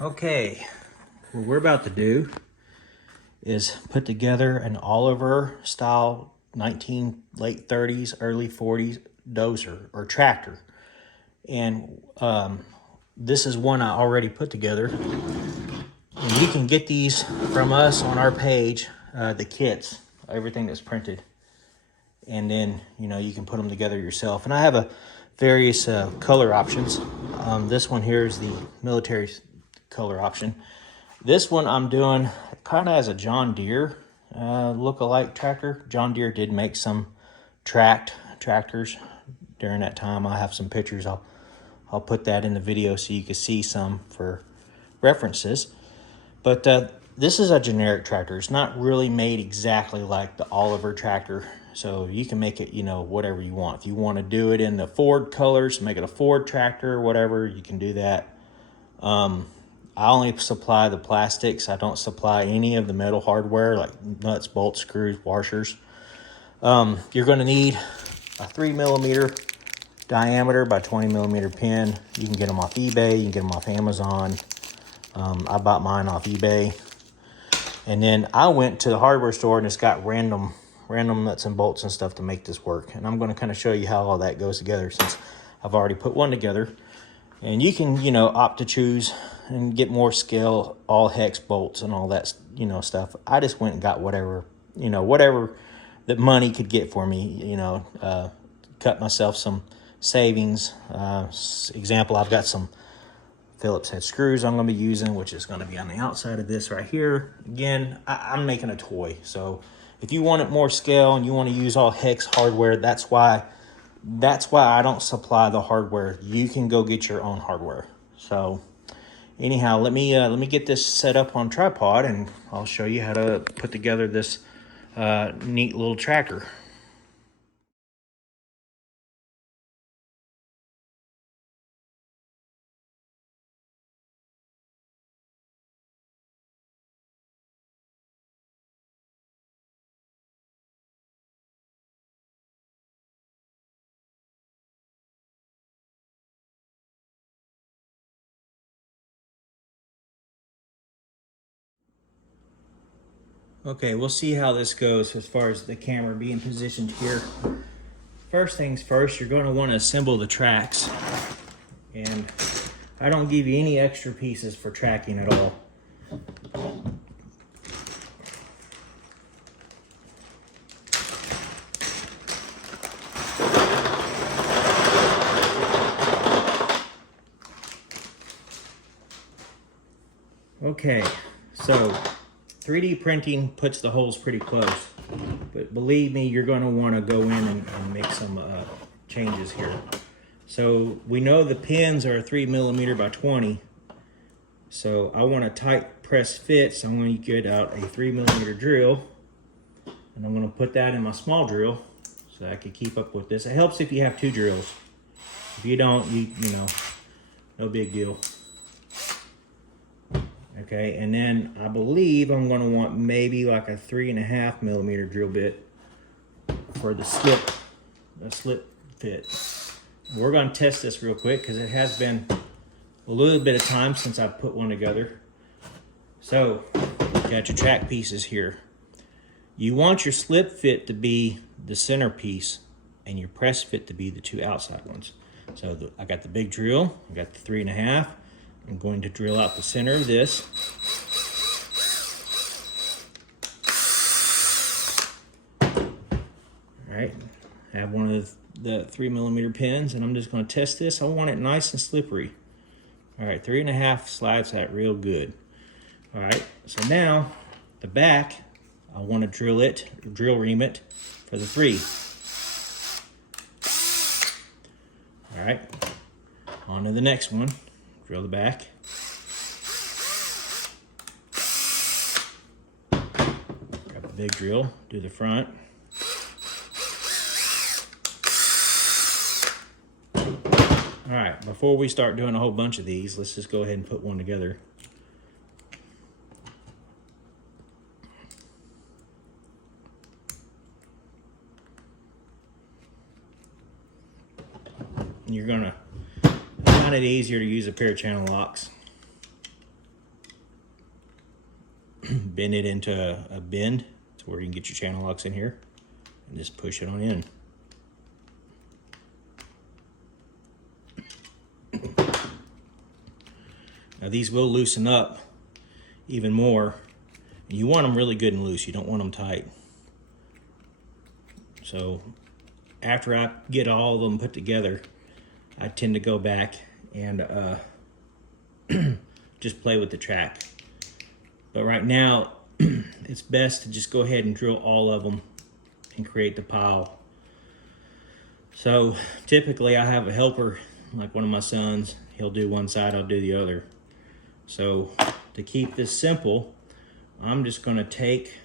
Okay, what we're about to do is put together an Oliver style late 30s, early 40s dozer or tractor. And this is one I already put together. And you can get these from us on our page, the kits, everything that's printed. And then, you can put them together yourself. And I have a various color options. This one here is the military color option. This one I'm doing kind of as a John Deere look-alike tractor. John Deere did make some tractors during that time. I have some pictures. I'll put that in the video so you can see some for references. But this is a generic tractor. It's not really made exactly like the Oliver tractor. So you can make it, whatever you want. If you want to do it in the Ford colors, make it a Ford tractor or whatever, you can do that. I only supply the plastics. I don't supply any of the metal hardware like nuts, bolts, screws, washers. You're going to need a 3mm diameter by 20mm pin. You can get them off eBay. You can get them off Amazon. I bought mine off eBay. And then I went to the hardware store and it's got random nuts and bolts and stuff to make this work. And I'm going to kind of show you how all that goes together since I've already put one together. And you can, opt to choose and get more scale, all hex bolts and all that, stuff. I just went and got whatever that money could get for me, cut myself some savings. Example, I've got some Phillips head screws I'm going to be using, which is going to be on the outside of this right here. Again, I'm making a toy. So if you want it more scale and you want to use all hex hardware, that's why I don't supply the hardware. You can go get your own hardware. So anyhow, let me get this set up on tripod and I'll show you how to put together this neat little tractor. Okay, we'll see how this goes as far as the camera being positioned here. First things first, you're going to want to assemble the tracks. And I don't give you any extra pieces for tracking at all. Okay, so 3D printing puts the holes pretty close, but believe me, you're going to want to go in and make some changes here. So we know the pins are 3mm by 20, so I want a tight press fit, so I'm going to get out a 3mm drill, and I'm going to put that in my small drill so I can keep up with this. It helps if you have two drills. If you don't, no big deal. Okay, and then I believe I'm going to want maybe like a 3.5mm drill bit for the slip fit. We're going to test this real quick because it has been a little bit of time since I've put one together. So, you got your track pieces here. You want your slip fit to be the center piece and your press fit to be the two outside ones. So I got the big drill, I got the 3.5. I'm going to drill out the center of this. All right, I have one of the 3mm pins and I'm just going to test this. I want it nice and slippery. All right, 3.5 slides that real good. All right, so now the back, I want to drill ream it for the 3. All right, on to the next one. Drill the back. Grab the big drill, do the front. All right, before we start doing a whole bunch of these, let's just go ahead and put one together. You're gonna find it easier to use a pair of channel locks. bend it into a bend to where you can get your channel locks in here, and just push it on in. Now these will loosen up even more. You want them really good and loose. You don't want them tight. So after I get all of them put together, I tend to go back and just play with the track. But right now, it's best to just go ahead and drill all of them and create the pile. So typically I have a helper, like one of my sons. He'll do one side, I'll do the other. So to keep this simple, I'm just gonna take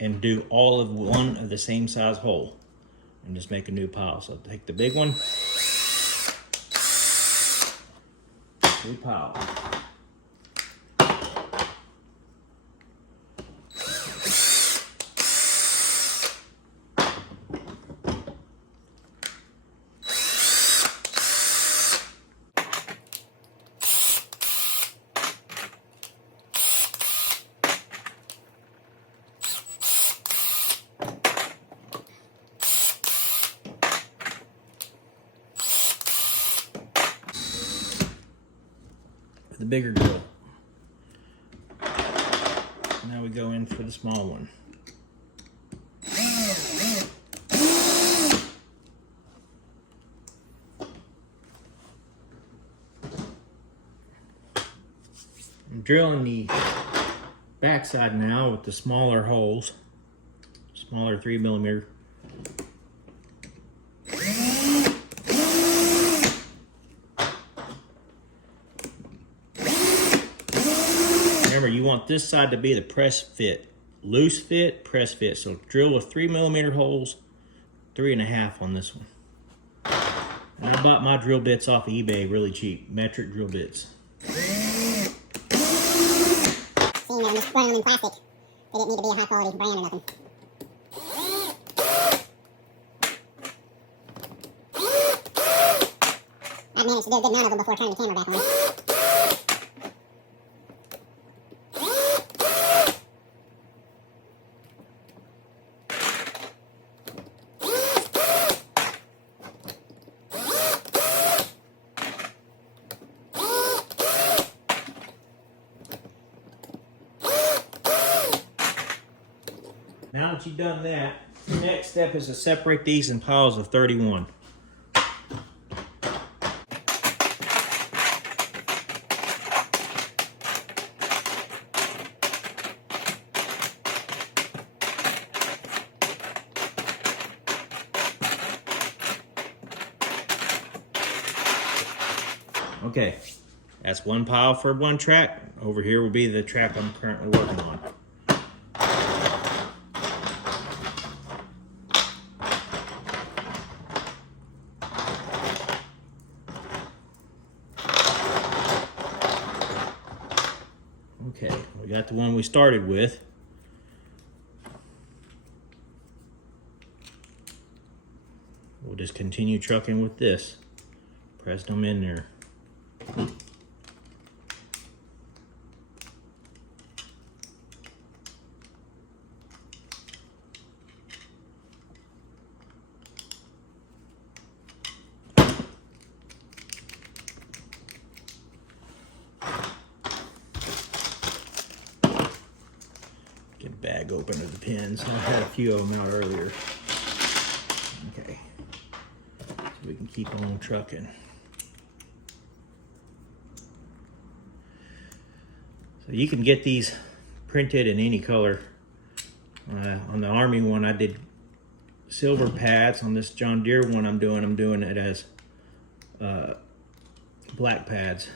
and do all of one of the same size hole and just make a new pile. So I'll take the big one, new pile. The bigger drill. Now we go in for the small one. I'm drilling the backside now with the smaller holes, smaller 3mm. Remember, you want this side to be the press fit. Loose fit, press fit. So drill with 3mm holes, 3.5 on this one. And I bought my drill bits off of eBay really cheap. Metric drill bits. Seeing them just running them in plastic. They didn't need to be a high quality brand or nothing. I've managed to do a good amount of them before turning the camera back on. Now that you've done that, the next step is to separate these in piles of 31. Okay, that's one pile for one track. Over here will be the track I'm currently working on. Okay, we got the one we started with. We'll just continue trucking with this. Press them in there. Get a bag open of the pins. I had a few of them out earlier. Okay, so we can keep on trucking. So you can get these printed in any color. On the Army one, I did silver pads. On this John Deere one I'm doing it as black pads.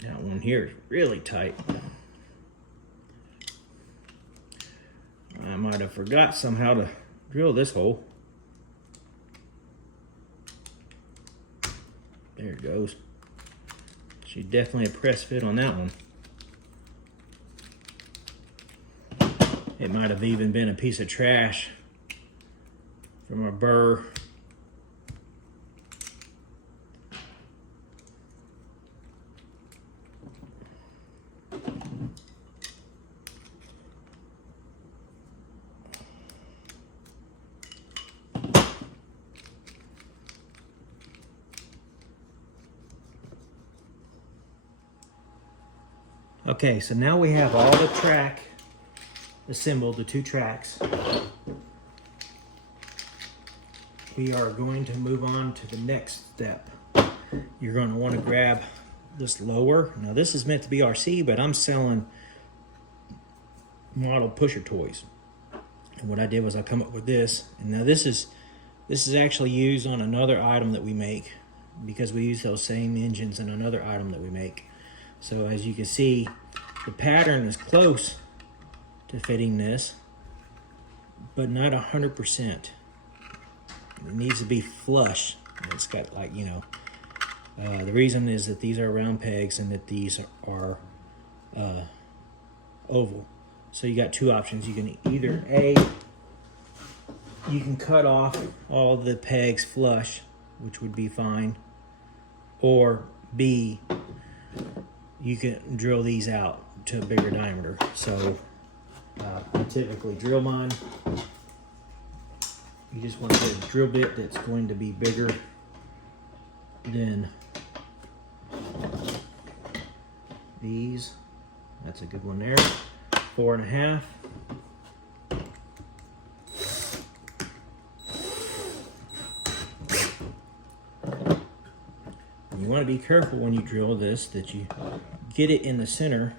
That one here is really tight. I might have forgot somehow to drill this hole. There it goes. She's definitely a press fit on that one. It might have even been a piece of trash from a burr Okay, so now we have all the track assembled, the 2 tracks. We are going to move on to the next step. You're going to want to grab this lower. Now this is meant to be RC, but I'm selling model pusher toys. And what I did was I come up with this. And now this is actually used on another item that we make, because we use those same engines in another item that we make. So as you can see, the pattern is close to fitting this, but not 100%. It needs to be flush. It's got, like, you know, the reason is that these are round pegs and that these are oval. So you got 2 options. You can either you can cut off all the pegs flush, which would be fine, or B, you can drill these out to a bigger diameter. So I typically drill mine. You just want to get a drill bit that's going to be bigger than these. That's a good one there. 4.5. You want to be careful when you drill this that you get it in the center.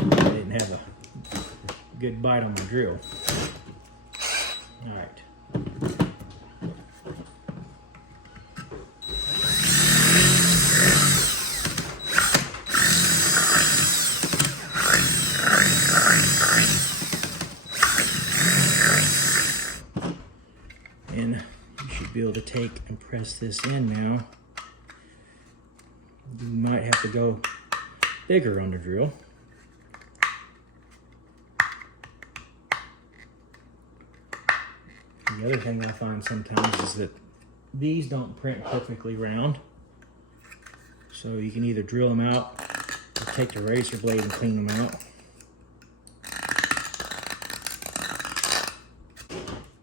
I didn't have a good bite on my drill. All right. And you should be able to take and press this in now. You might have to go bigger on the drill. The other thing I find sometimes is that these don't print perfectly round. So you can either drill them out or take the razor blade and clean them out.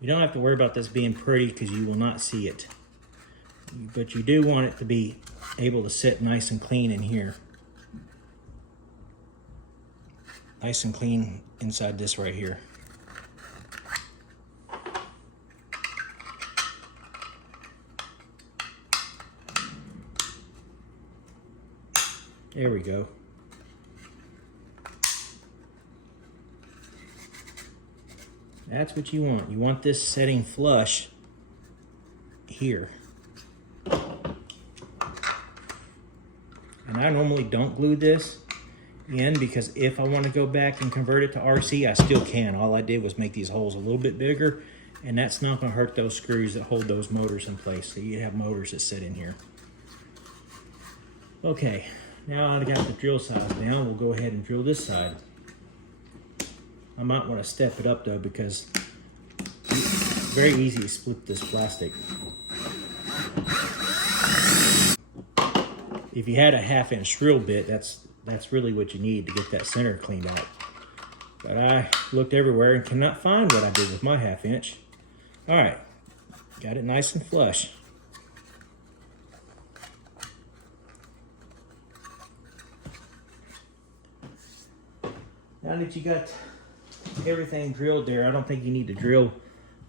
You don't have to worry about this being pretty because you will not see it. But you do want it to be able to sit nice and clean in here. Nice and clean inside this right here. There we go. That's what you want. You want this setting flush here. And I normally don't glue this in because if I want to go back and convert it to RC, I still can. All I did was make these holes a little bit bigger, and that's not going to hurt those screws that hold those motors in place. So you have motors that sit in here. Okay, now I've got the drill size down. We'll go ahead and drill this side. I might want to step it up though because it's very easy to split this plastic. If you had a 1/2-inch drill bit, that's really what you need to get that center cleaned out. But I looked everywhere and cannot find what I did with my 1/2-inch. All right, got it nice and flush. Now that you got everything drilled there, I don't think you need to drill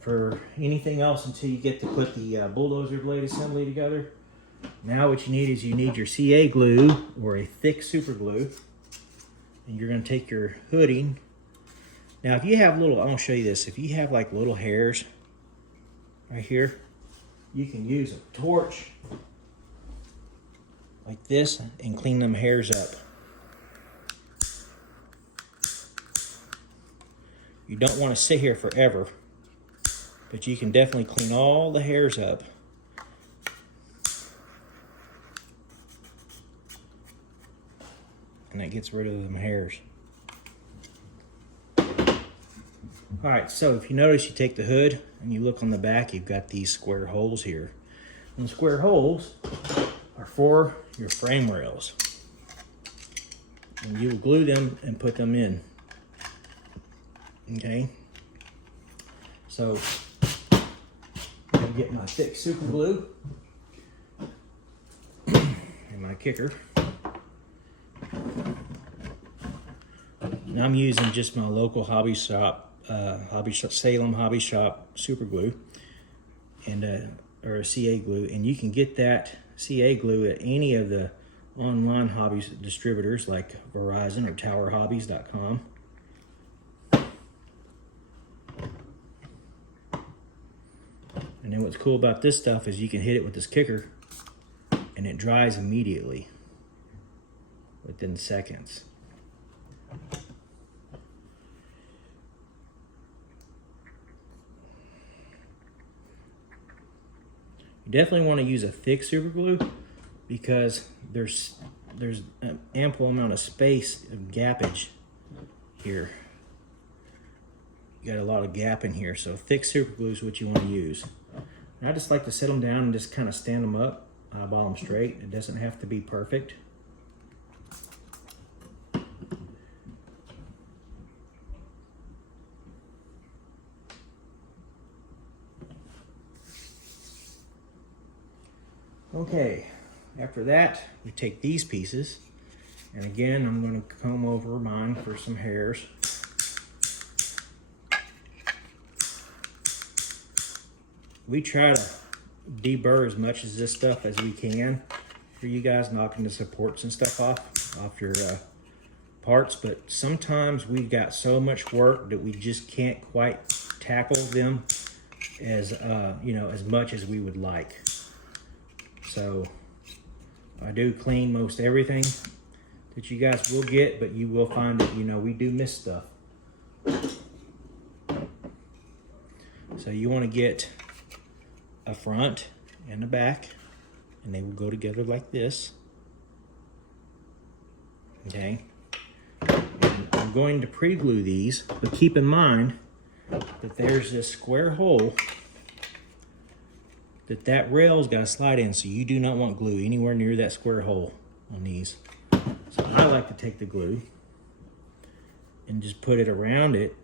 for anything else until you get to put the bulldozer blade assembly together. Now what you need is you need your CA glue or a thick super glue, and you're going to take your hooding. Now if you have little, I'll show you this, if you have like little hairs right here, you can use a torch like this and clean them hairs up. You don't want to sit here forever, but you can definitely clean all the hairs up. And that gets rid of them hairs. All right, so if you notice, you take the hood and you look on the back, you've got these square holes here. And the square holes are for your frame rails. And you will glue them and put them in. Okay. So I'm gonna get my thick super glue and my kicker. And I'm using just my local hobby shop, Salem Hobby Shop super glue, and or a CA glue, and you can get that CA glue at any of the online hobby distributors like Verizon or TowerHobbies.com. And then what's cool about this stuff is you can hit it with this kicker and it dries immediately within seconds. You definitely want to use a thick super glue because there's an ample amount of space of gappage here. You got a lot of gap in here, so thick super glue is what you want to use. And I just like to set them down and just kind of stand them up, eyeball them straight. It doesn't have to be perfect. Okay, after that, we take these pieces, and again, I'm going to comb over mine for some hairs. We try to deburr as much of this stuff as we can for you guys, knocking the supports and stuff off your parts, but sometimes we've got so much work that we just can't quite tackle them as as much as we would like. So I do clean most everything that you guys will get, but you will find that we do miss stuff. So you want to get a front and a back, and they will go together like this. Okay. And I'm going to pre-glue these, but keep in mind that there's this square hole that rail's got to slide in, so you do not want glue anywhere near that square hole on these. So I like to take the glue and just put it around it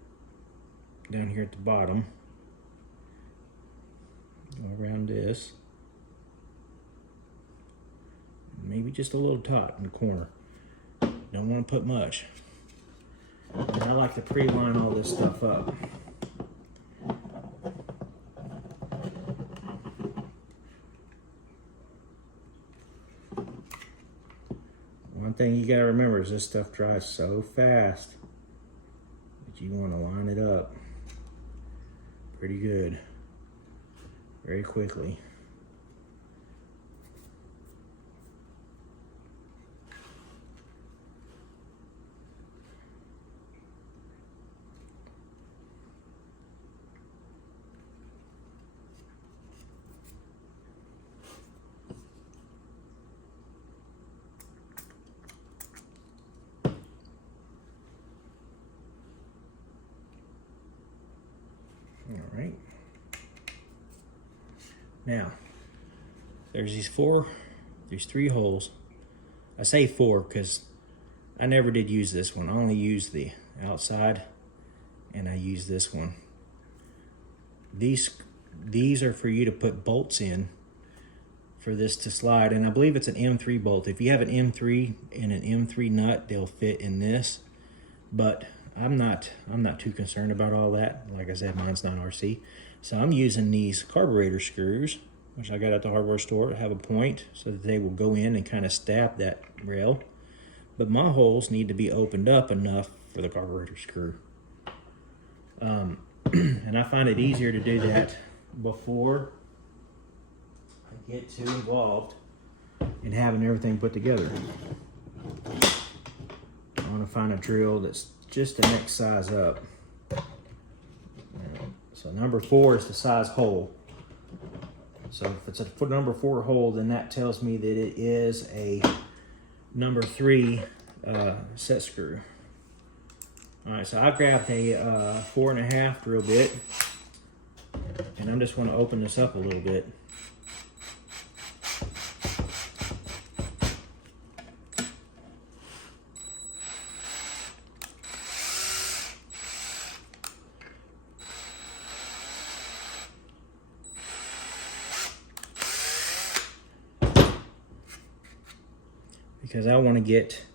down here at the bottom. Go around this. Maybe just a little top in the corner. Don't want to put much. And I like to pre-line all this stuff up. One thing you gotta remember is this stuff dries so fast that you want to line it up pretty good, very quickly. All right. Now, there's these three holes. I say four because I never did use this one. I only used the outside, and I used this one. These are for you to put bolts in for this to slide, and I believe it's an M3 bolt. If you have an M3 and an M3 nut, they'll fit in this, but I'm not too concerned about all that. Like I said, mine's not RC. So I'm using these carburetor screws, which I got at the hardware store, to have a point so that they will go in and kind of stab that rail. But my holes need to be opened up enough for the carburetor screw. And I find it easier to do that before I get too involved in having everything put together. I want to find a drill that's just the next size up. So number 4 is the size hole. So if it's a number 4 hole, then that tells me that it is a number 3 set screw. All right, so I grabbed a 4.5 drill bit, and I'm just going to open this up a little bit. because I want to get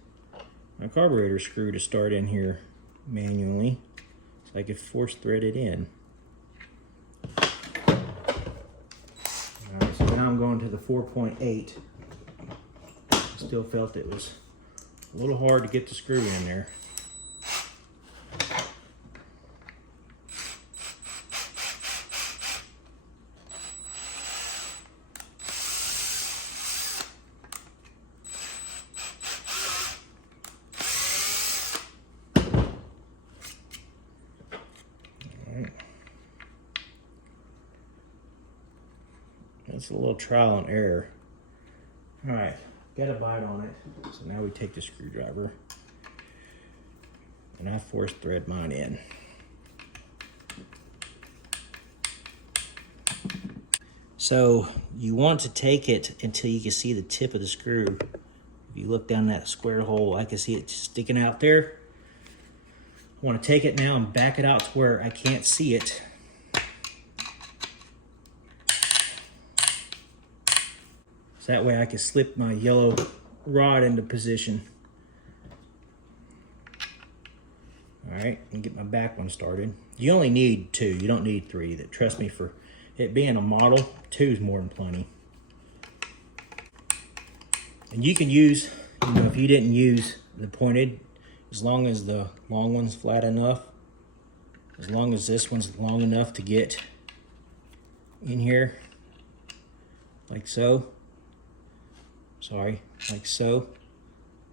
my carburetor screw to start in here manually so I could force thread it in. Alright, so now I'm going to the 4.8. Still felt it was a little hard to get the screw in there. It's a little trial and error. All right, got a bite on it. So now we take the screwdriver and I force thread mine in. So you want to take it until you can see the tip of the screw. If you look down that square hole, I can see it sticking out there. I want to take it now and back it out to where I can't see it. So that way I can slip my yellow rod into position. All right, and get my back one started. You only need 2, you don't need 3. Trust me, for it being a model, 2 is more than plenty. And you can use, if you didn't use the pointed, as long as the long one's flat enough, as long as this one's long enough to get in here, like so. Sorry, like so.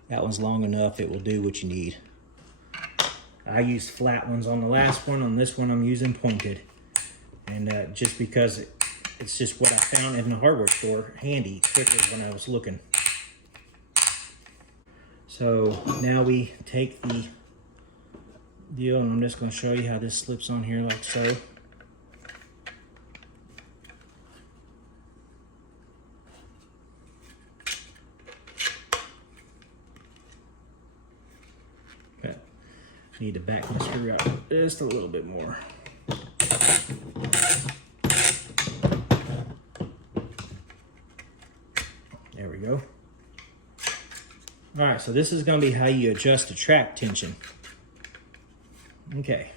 That one's long enough, it will do what you need. I used flat ones on the last one. On this one, I'm using pointed. And just because it's just what I found in the hardware store, handy, quicker when I was looking. So now we take the deal, and I'm just going to show you how this slips on here like so. Okay. Need to back my screw out just a little bit more. There we go. All right, so this is going to be how you adjust the track tension. Okay.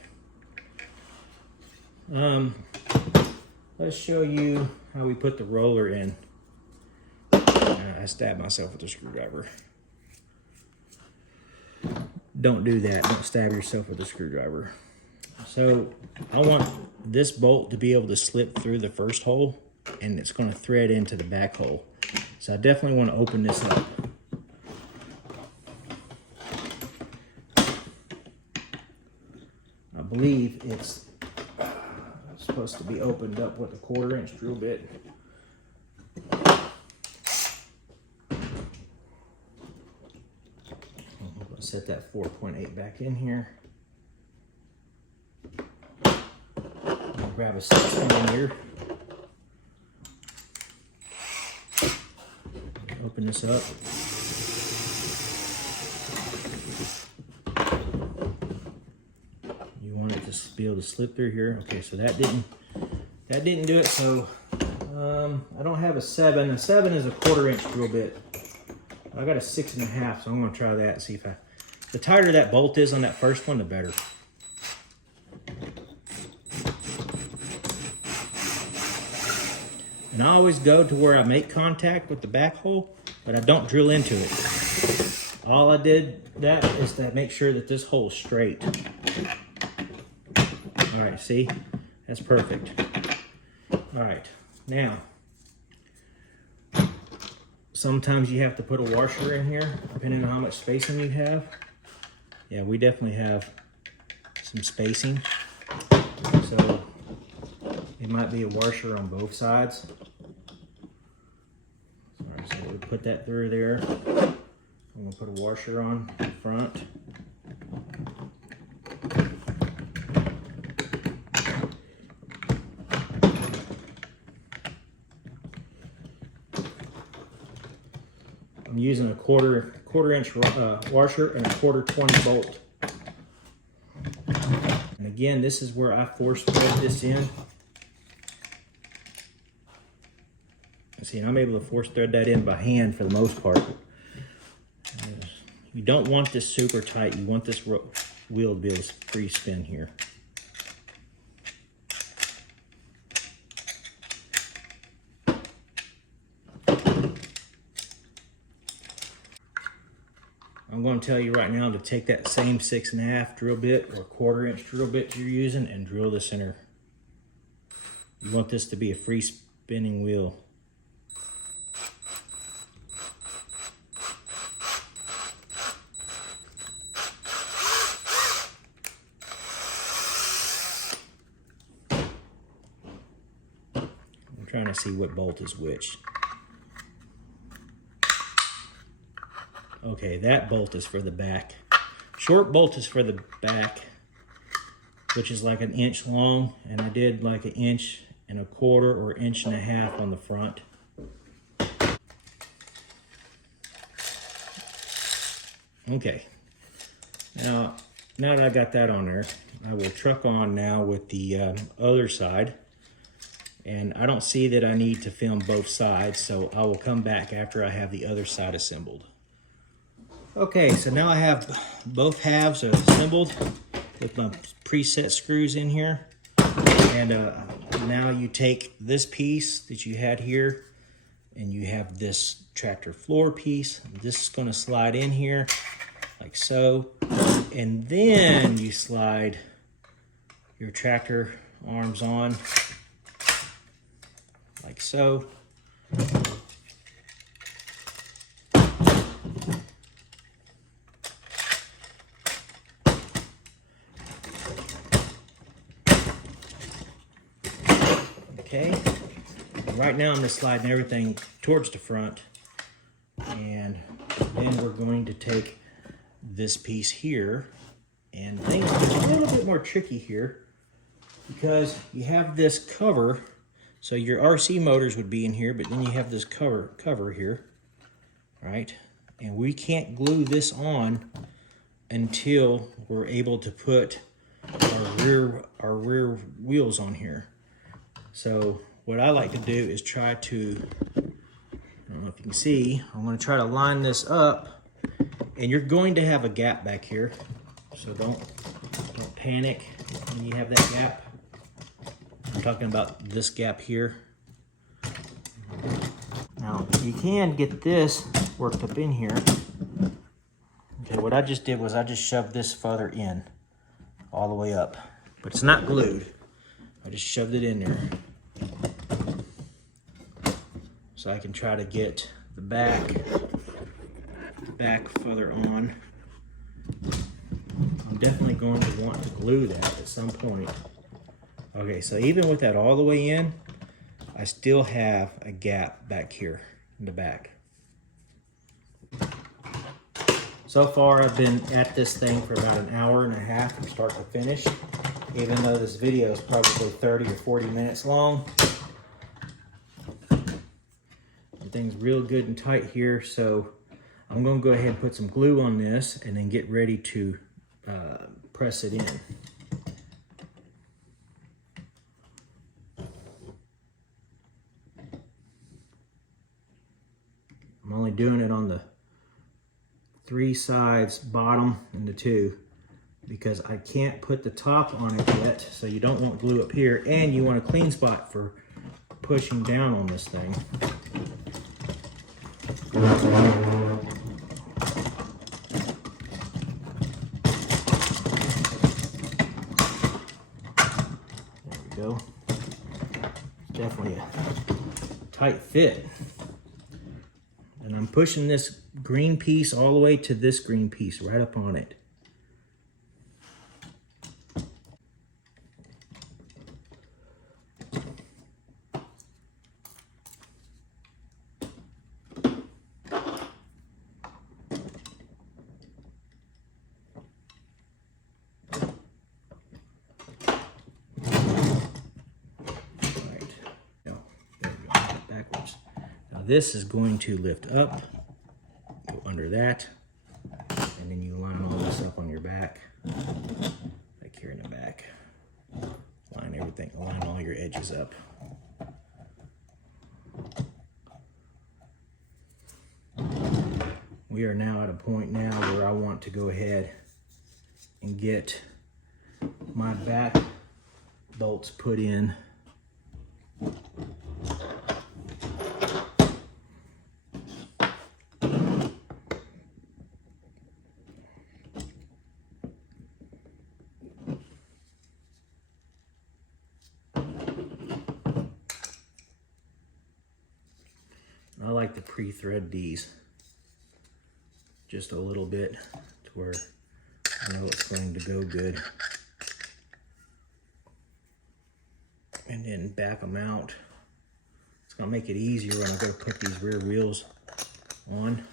Let's show you how we put the roller in. I stabbed myself with a screwdriver. Don't do that. Don't stab yourself with a screwdriver. So I want this bolt to be able to slip through the first hole, and it's going to thread into the back hole. So I definitely want to open this up. I believe it's supposed to be opened up with a 1/4-inch drill bit. I'm going to set that 4.8 back in here. I'll grab a 6mm. Open this up. You want it to be able to slip through here. Okay, so that didn't do it. So I don't have a 7. A 7 is a 1/4-inch drill bit. I got a 6.5, so I'm going to try that and see if the tighter that bolt is on that first one, the better. And I always go to where I make contact with the back hole, but I don't drill into it. All I did that is to make sure that this hole is straight. All right, see? That's perfect. All right, now, sometimes you have to put a washer in here, depending on how much spacing you have. Yeah, we definitely have some spacing. So it might be a washer on both sides. Alright, so we put that through there. I'm going to put a washer on the front. I'm using a quarter-inch washer and a 1/4-20 bolt. And again, this is where I force thread this in. See, I'm able to force thread that in by hand for the most part. You don't want this super tight. You want this wheel to be able to free spin here. I'm going to tell you right now to take that same 6.5 drill bit or 1/4 inch drill bit you're using and drill the center. You want this to be a free spinning wheel. I'm trying to see what bolt is which. Okay, that bolt is for the back. Short bolt is for the back, which is like 1 inch long, and I did like 1 1/4 inch or 1.5 inches on the front. Okay, now that I got that on there, I will truck on now with the other side. And I don't see that I need to film both sides, so I will come back after I have the other side assembled. Okay, so now I have both halves assembled with my preset screws in here. And now you take this piece that you had here, and you have this tractor floor piece. This is going to slide in here like so. And then you slide your tractor arms on like so. Okay, right now I'm just sliding everything towards the front, and then we're going to take this piece here, and things get a little bit more tricky here because you have this cover. So your RC motors would be in here, but then you have this cover here, right? And we can't glue this on until we're able to put our rear wheels on here. So what I like to do is try to, I don't know if you can see, I'm going to try to line this up, and you're going to have a gap back here. So don't panic when you have that gap. I'm talking about this gap here. Now you can get this worked up in here. Okay, what I just did was I just shoved this further in, all the way up, but it's not glued. I just shoved it in there. So I can try to get the back further on. I'm definitely going to want to glue that at some point. Okay, so even with that all the way in, I still have a gap back here in the back. So far, I've been at this thing for about 1.5 hours from start to finish, even though this video is probably 30 or 40 minutes long. Everything's real good and tight here, so I'm going to go ahead and put some glue on this and then get ready to press it in. I'm only doing it on the 3 sides, bottom and the 2, because I can't put the top on it yet, so you don't want glue up here, and you want a clean spot for pushing down on this thing. There we go. Definitely a tight fit. And I'm pushing this green piece all the way to this green piece right up on it. This is going to lift up, go under that, and then you line all this up on your back, like here in the back. Line everything, line all your edges up. we are now at a point now where I want to go ahead and get my back bolts put in. I like to pre-thread these just a little bit to where I know it's going to go good. And then back them out. It's going to make it easier when I go put these rear wheels on.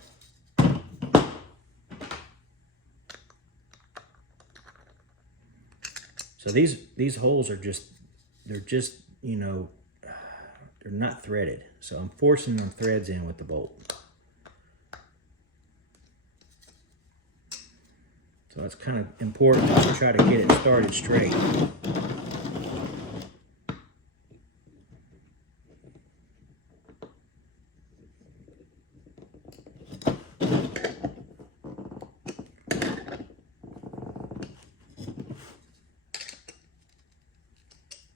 So these holes are just, you know, they're not threaded. So I'm forcing them threads in with the bolt. So it's kind of important to try to get it started straight.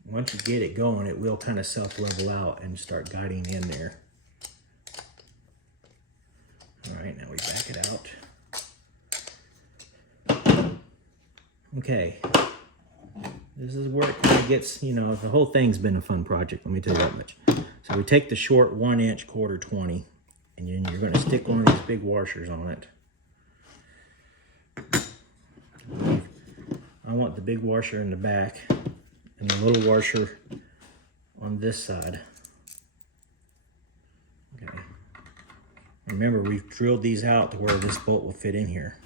Once you get it going, it will kind of self-level out and start guiding in there. All right, now we back it out. Okay, this is where it kind of gets, you know, the whole thing's been a fun project, let me tell you that much. So we take the short 1" quarter 20, and then you're going to stick one of these big washers on it. I want the big washer in the back and the little washer on this side. Okay. Remember, we've drilled these out to where this bolt will fit in here.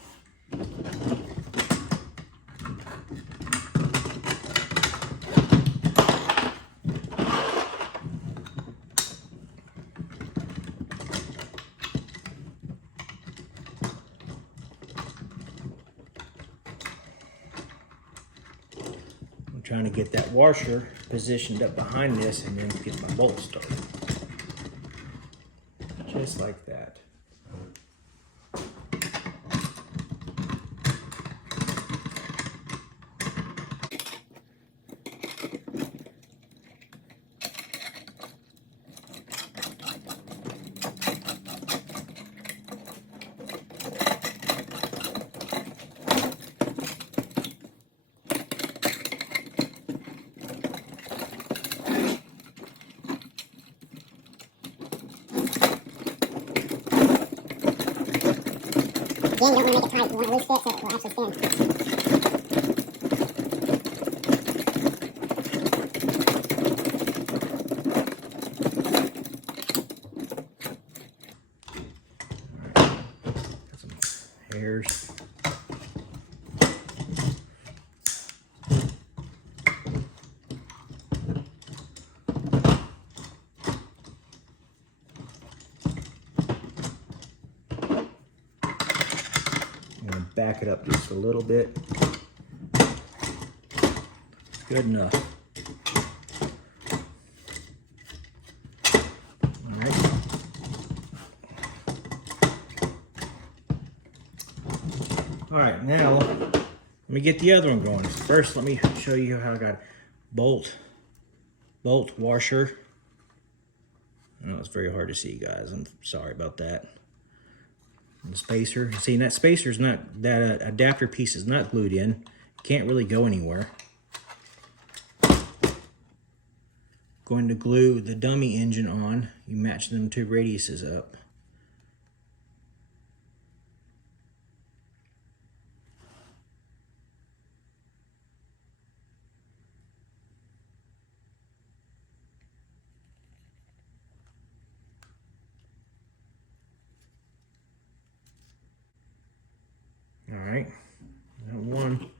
Trying to get that washer positioned up behind this and then get my bolt started. Just like that. Again, you don't want to make it tight. You want a loose fit so it will actually spin. Got some hairs. Back it up just a little bit. Good enough. All right. All right, now let me get the other one going. First, let me show you how I got bolt washer. I know it's very hard to see, guys. I'm sorry about that. The spacer, see, that spacer's not, that adapter piece is not glued in. Can't really go anywhere. Going to glue the dummy engine on. You match them two radiuses up. All right, that one,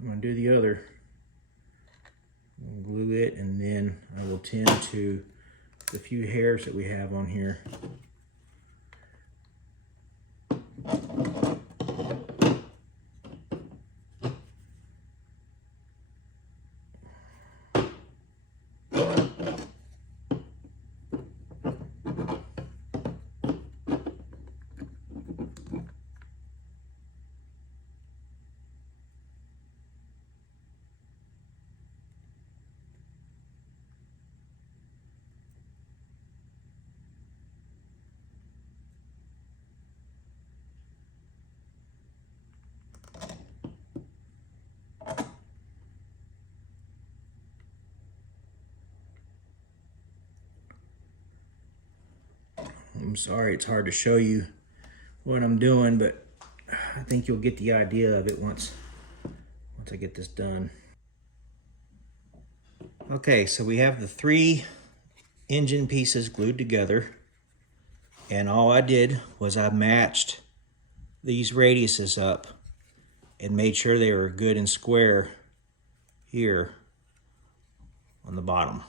I'm gonna do the other. Glue it, and then I will tend to the few hairs that we have on here. I'm sorry it's hard to show you what I'm doing, but I think you'll get the idea of it once I get this done. Okay, so we have the 3 engine pieces glued together, and all I did was I matched these radiuses up and made sure they were good and square here on the bottom.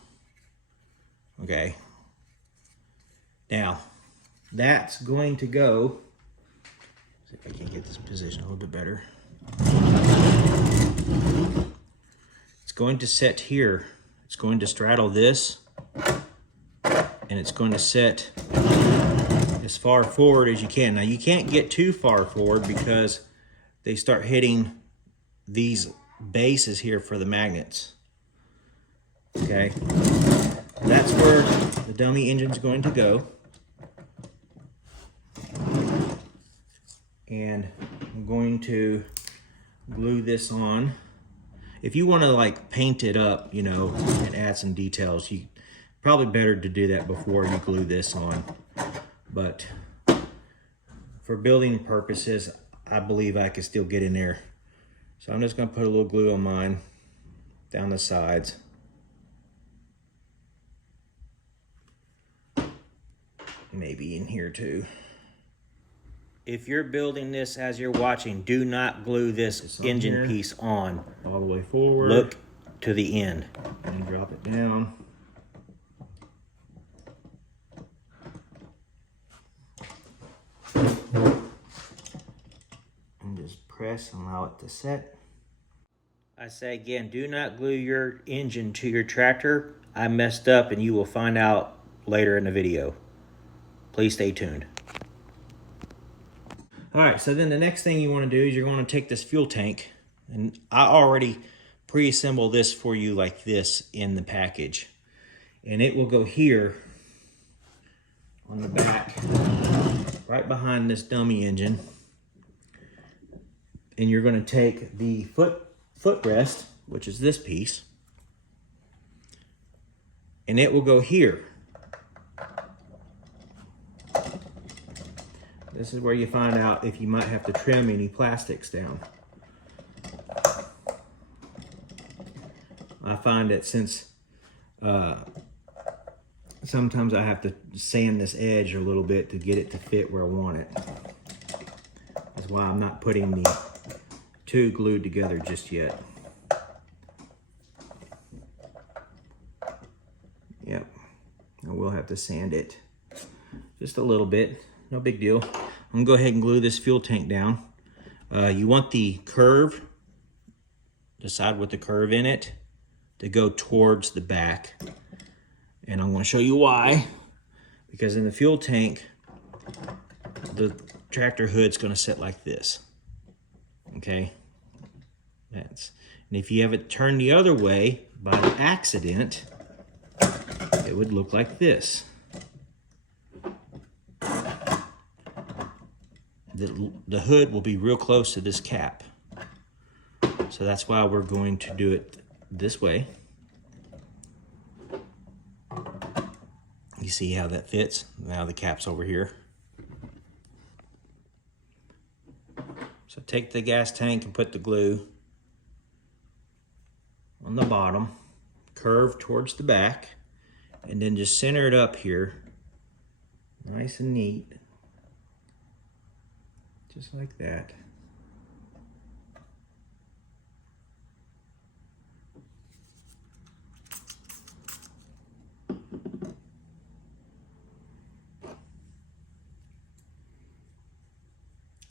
Okay, now that's going to go, see if I can get this position a little bit better. It's going to set here. It's going to straddle this, and it's going to set as far forward as you can. Now you can't get too far forward because they start hitting these bases here for the magnets. Okay, that's where the dummy engine's going to go. And I'm going to glue this on. If you want to like paint it up, you know, and add some details, you probably better to do that before you glue this on. But for building purposes, I believe I can still get in there. So I'm just going to put a little glue on mine down the sides. Maybe in here too. If you're building this as you're watching, do not glue this engine piece on. All the way forward. Look to the end. And drop it down. And just press and allow it to set. I say again, do not glue your engine to your tractor. I messed up and you will find out later in the video. Please stay tuned. All right, so then the next thing you want to do is you're going to take this fuel tank, and I already pre-assemble this for you like this in the package. And it will go here on the back, right behind this dummy engine. And you're going to take the footrest, which is this piece, and it will go here. This is where you find out if you might have to trim any plastics down. I find that since sometimes I have to sand this edge a little bit to get it to fit where I want it. That's why I'm not putting the 2 glued together just yet. Yep, I will have to sand it just a little bit. No big deal. I'm gonna go ahead and glue this fuel tank down. You want the curve, the side with the curve in it, to go towards the back. And I'm gonna show you why. Because in the fuel tank, the tractor hood's gonna sit like this. Okay? And if you have it turned the other way by accident, it would look like this. The hood will be real close to this cap. So that's why we're going to do it this way. You see how that fits? Now the cap's over here. So take the gas tank and put the glue on the bottom, curve towards the back, and then just center it up here, nice and neat. Just like that.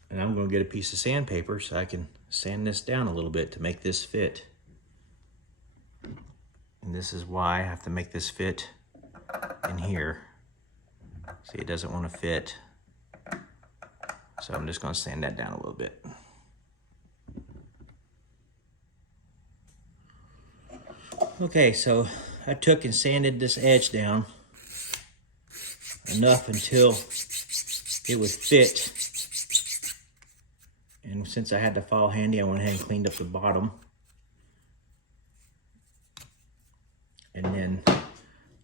And I'm going to get a piece of sandpaper so I can sand this down a little bit to make this fit. And this is why I have to make this fit in here. See, it doesn't want to fit. So I'm just going to sand that down a little bit. Okay, so I took and sanded this edge down enough until it would fit. And since I had the file handy, I went ahead and cleaned up the bottom. And then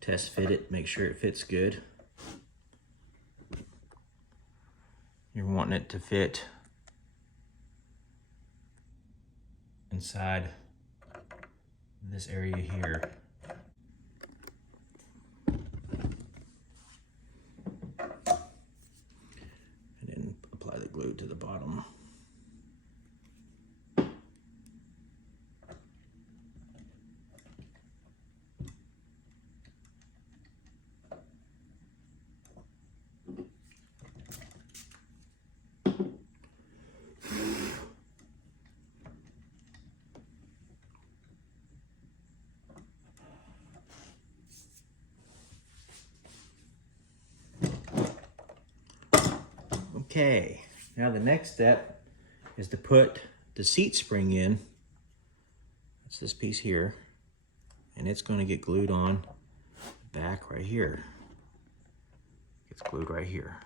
test fit it, make sure it fits good. You're wanting it to fit inside this area here. And then apply the glue to the bottom. Okay, now the next step is to put the seat spring in. That's this piece here, and it's going to get glued on back right here. It's glued right here,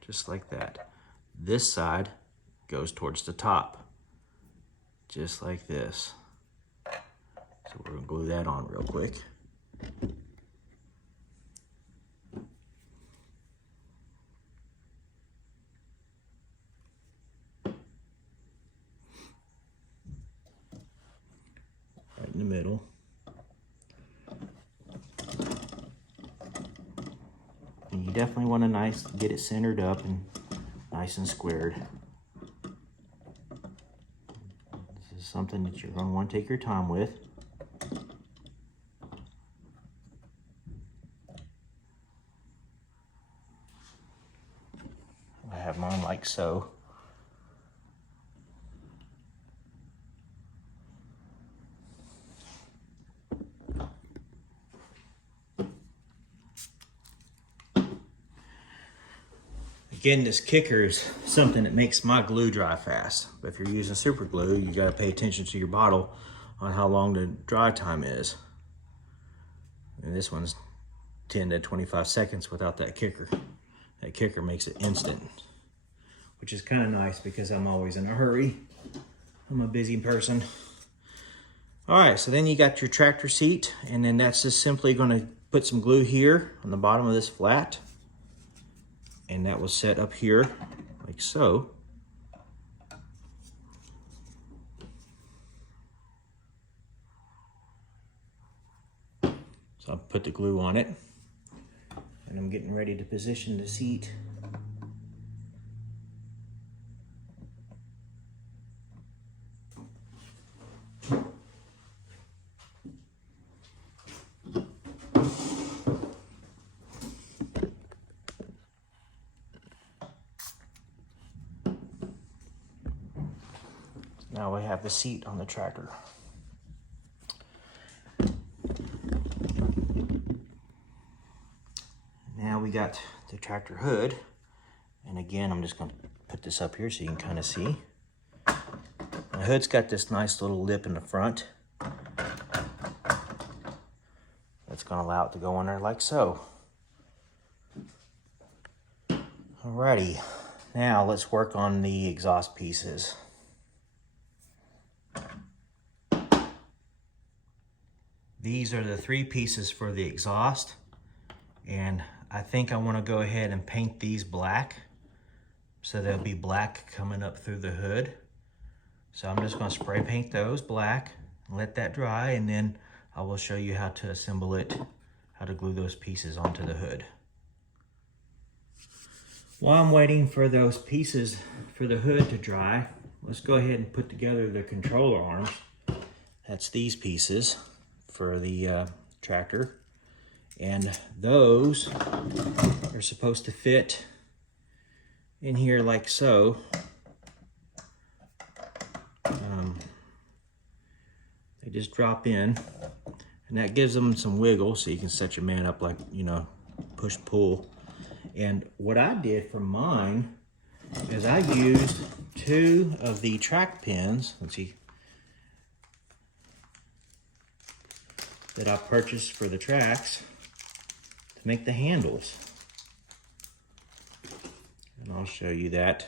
just like that. This side goes towards the top, just like this. So we're gonna glue that on real quick. Right in the middle. And you definitely want to get it centered up and nice and squared. This is something that you're going to want to take your time with. I have mine like so. Again, this kicker is something that makes my glue dry fast. But if you're using super glue, you got to pay attention to your bottle on how long the dry time is. And this one's 10 to 25 seconds without that kicker. That kicker makes it instant, which is kind of nice because I'm always in a hurry. I'm a busy person. All right, so then you got your tractor seat, and then that's just simply going to put some glue here on the bottom of this flat. And that will set up here like so. So I'll put the glue on it, and I'm getting ready to position the seat. Now we have the seat on the tractor. Now we got the tractor hood. And again, I'm just going to put this up here so you can kind of see. The hood's got this nice little lip in the front. That's going to allow it to go on there like so. Alrighty, now let's work on the exhaust pieces. These are the 3 pieces for the exhaust, and I think I want to go ahead and paint these black, so there'll be black coming up through the hood. So I'm just going to spray paint those black, let that dry, and then I will show you how to assemble it, how to glue those pieces onto the hood. While I'm waiting for those pieces for the hood to dry, let's go ahead and put together the controller arms. That's these pieces for the tractor, and those are supposed to fit in here like so. They just drop in, and that gives them some wiggle so you can set your man up like, you know, push pull. And what I did for mine is I used 2 of the track pins. Let's see, that I purchased for the tracks to make the handles. And I'll show you that.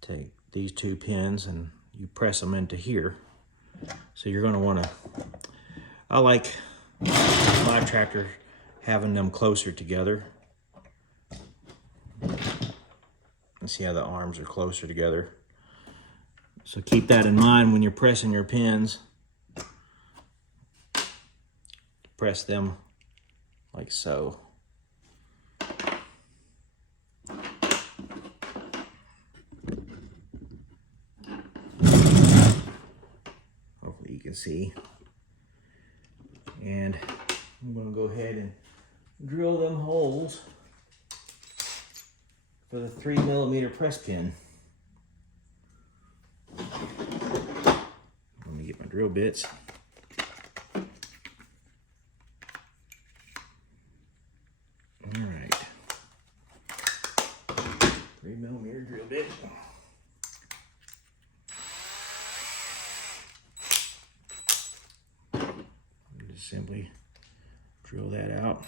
Take these 2 pins and you press them into here. So you're going to want to, I like my tractor having them closer together. And see how the arms are closer together. So keep that in mind when you're pressing your pins. Press them like so. Hopefully you can see. And I'm going to go ahead and drill them holes for the 3mm press pin. Let me get my drill bits. All right, 3mm drill bit. Just simply drill that out.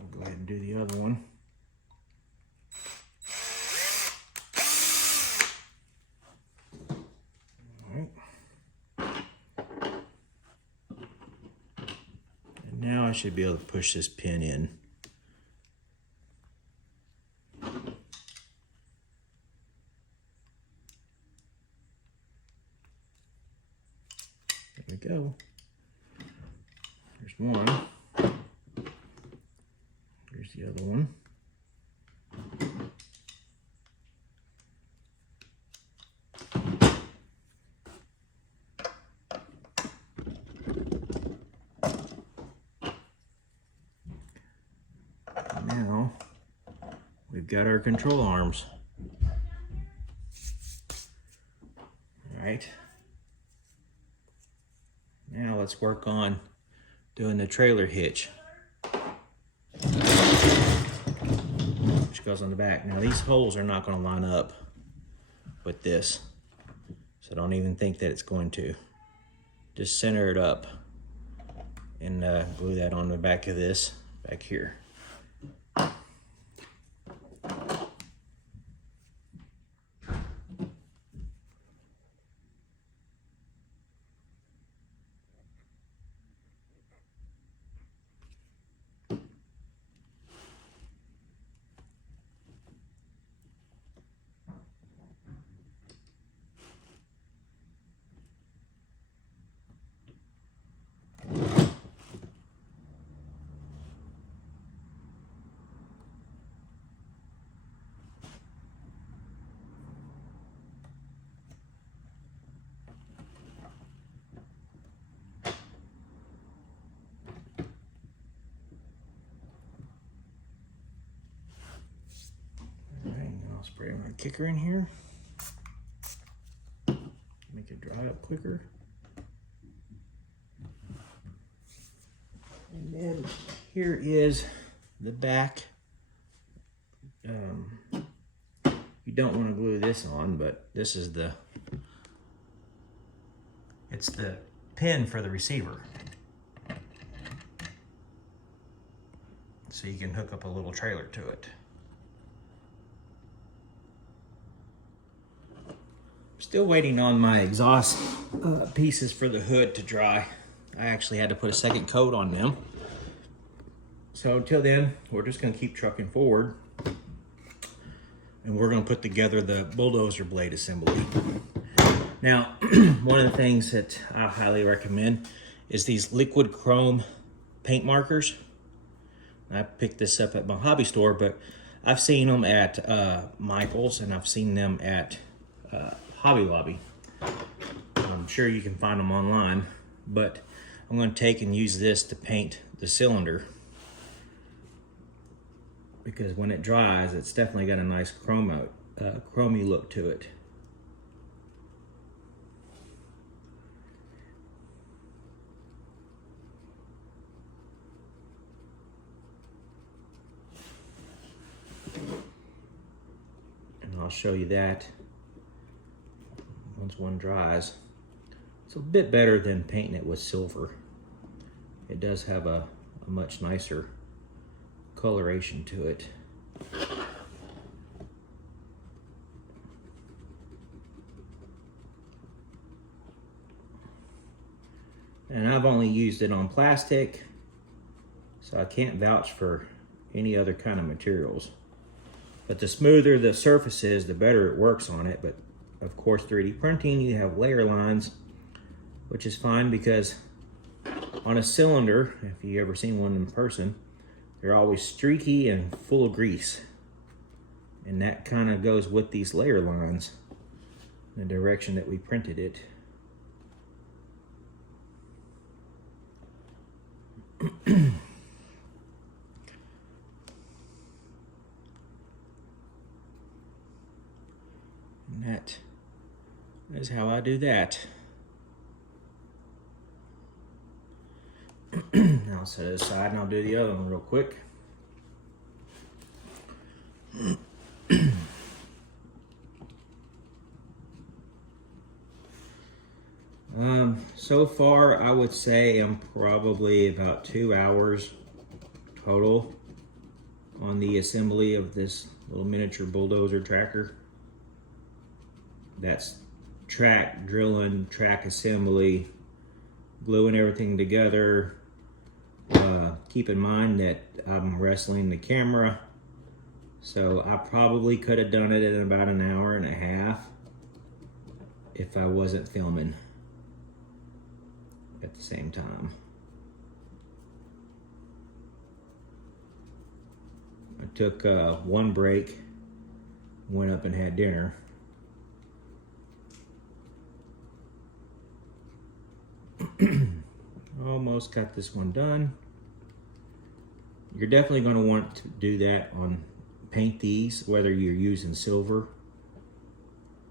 I'll go ahead and do the other one. All right. And now I should be able to push this pin in. There we go. There's one. Here's the other one. Now we've got our control arms. All right. Now let's work on doing the trailer hitch, which goes on the back. Now these holes are not going to line up with this, so don't even think that it's going to. Just center it up and glue that on the back of this back here. I'll spray my kicker in here. Make it dry up quicker. And then here is the back. You don't want to glue this on, but this is it's the pin for the receiver. So you can hook up a little trailer to it. Still waiting on my exhaust pieces for the hood to dry. I actually had to put a second coat on them. So until then, we're just gonna keep trucking forward, and we're gonna put together the bulldozer blade assembly. Now, one of the things that I highly recommend is these liquid chrome paint markers. I picked this up at my hobby store, but I've seen them at Michael's, and I've seen them at Hobby Lobby. I'm sure you can find them online, but I'm going to take and use this to paint the cylinder, because when it dries, it's definitely got a nice chromy look to it. And I'll show you that once one dries. It's a bit better than painting it with silver. It does have a much nicer coloration to it. And I've only used it on plastic, so I can't vouch for any other kind of materials. But the smoother the surface is, the better it works on it. But of course, 3D printing, you have layer lines, which is fine because on a cylinder, if you've ever seen one in person, they're always streaky and full of grease. And that kind of goes with these layer lines, the direction that we printed it. And that is how I do that. Now I'll set it aside and I'll do the other one real quick. So far I would say I'm probably about 2 hours total on the assembly of this little miniature bulldozer tractor. That's track drilling, track assembly, gluing everything together. Keep in mind that I'm wrestling the camera, so I probably could have done it in about an hour and a half if I wasn't filming at the same time. I took one break, went up and had dinner. Almost got this one done. You're definitely going to want to do that on paint these, whether you're using silver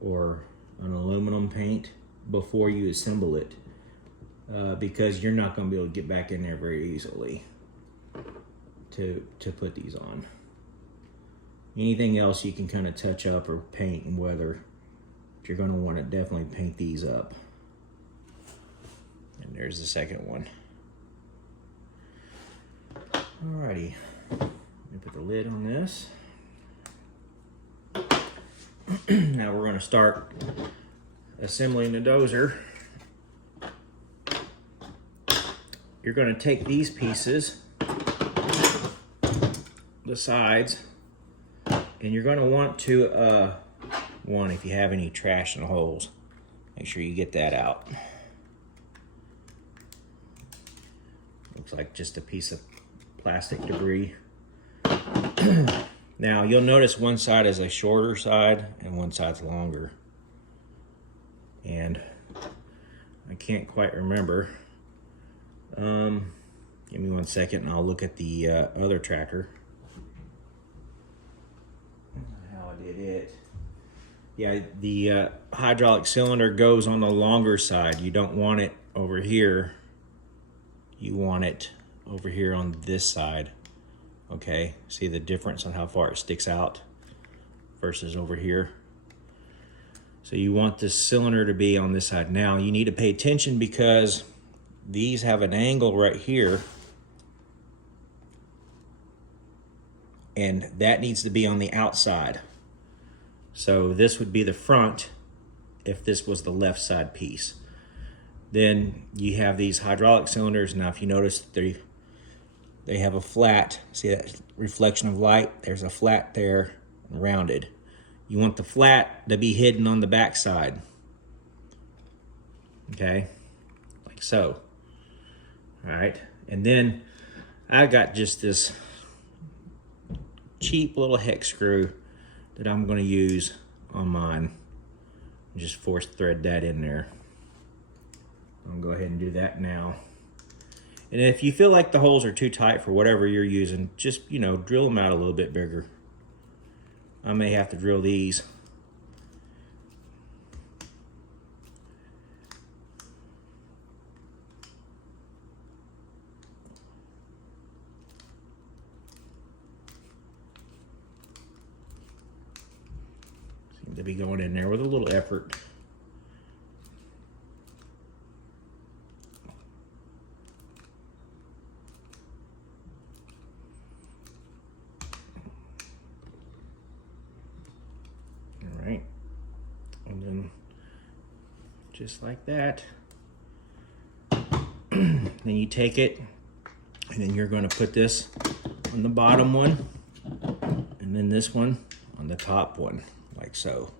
or an aluminum paint, before you assemble it, because you're not going to be able to get back in there very easily to put these on. Anything else you can kind of touch up or paint and weather, but you're going to want to definitely paint these up. And there's the second one. Alrighty, let me put the lid on this. Now we're going to start assembling the dozer. You're going to take these pieces, the sides, and you're going to want to, one, if you have any trash in the holes, make sure you get that out. Looks like just a piece of plastic debris. Now you'll notice one side is a shorter side and one side's longer. And I can't quite remember. Give me 1 second and I'll look at the other tracker. How I did it. Yeah, the hydraulic cylinder goes on the longer side. You don't want it over here. You want it over here on this side. Okay, see the difference on how far it sticks out versus over here. So you want this cylinder to be on this side. Now you need to pay attention because these have an angle right here, and that needs to be on the outside. So this would be the front if this was the left side piece. Then you have these hydraulic cylinders. Now if you notice, they have a flat, see that reflection of light? There's a flat there, rounded. You want the flat to be hidden on the back side. Okay, like so. All right, and then I got just this cheap little hex screw that I'm gonna use on mine. Just force thread that in there. I'll go ahead and do that now. And if you feel like the holes are too tight for whatever you're using, just, you know, drill them out a little bit bigger. I may have to drill these. Seem to be going in there with a little effort. And then just like that. Then you take it and then you're going to put this on the bottom one, and then this one on the top one, like so.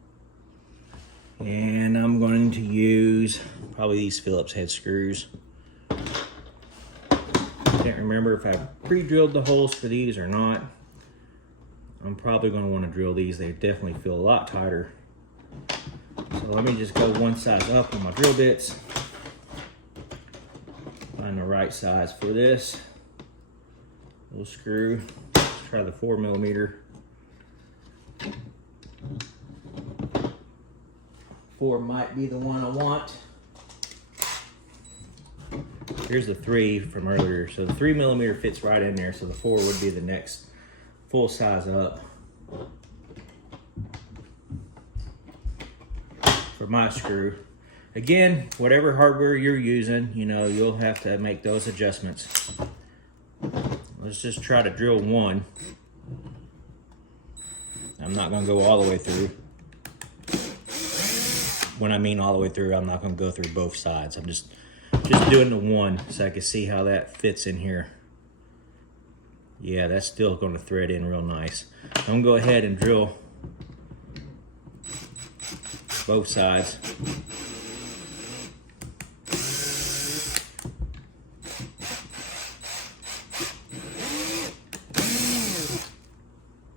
And I'm going to use probably these Phillips head screws. Can't remember if I pre-drilled the holes for these or not. I'm probably going to want to drill these. They definitely feel a lot tighter. So let me just go one size up on my drill bits. Find the right size for this. Little screw. Let's try the 4mm. 4 might be the one I want. Here's the 3 from earlier. So the 3mm fits right in there. So the 4 would be the next full size up for my screw. Again, whatever hardware you're using, you know, you'll have to make those adjustments. Let's just try to drill one. I'm not going to go all the way through. When I mean all the way through, I'm not going to go through both sides. I'm just doing the one so I can see how that fits in here. Yeah, that's still going to thread in real nice. I'm going to go ahead and drill both sides.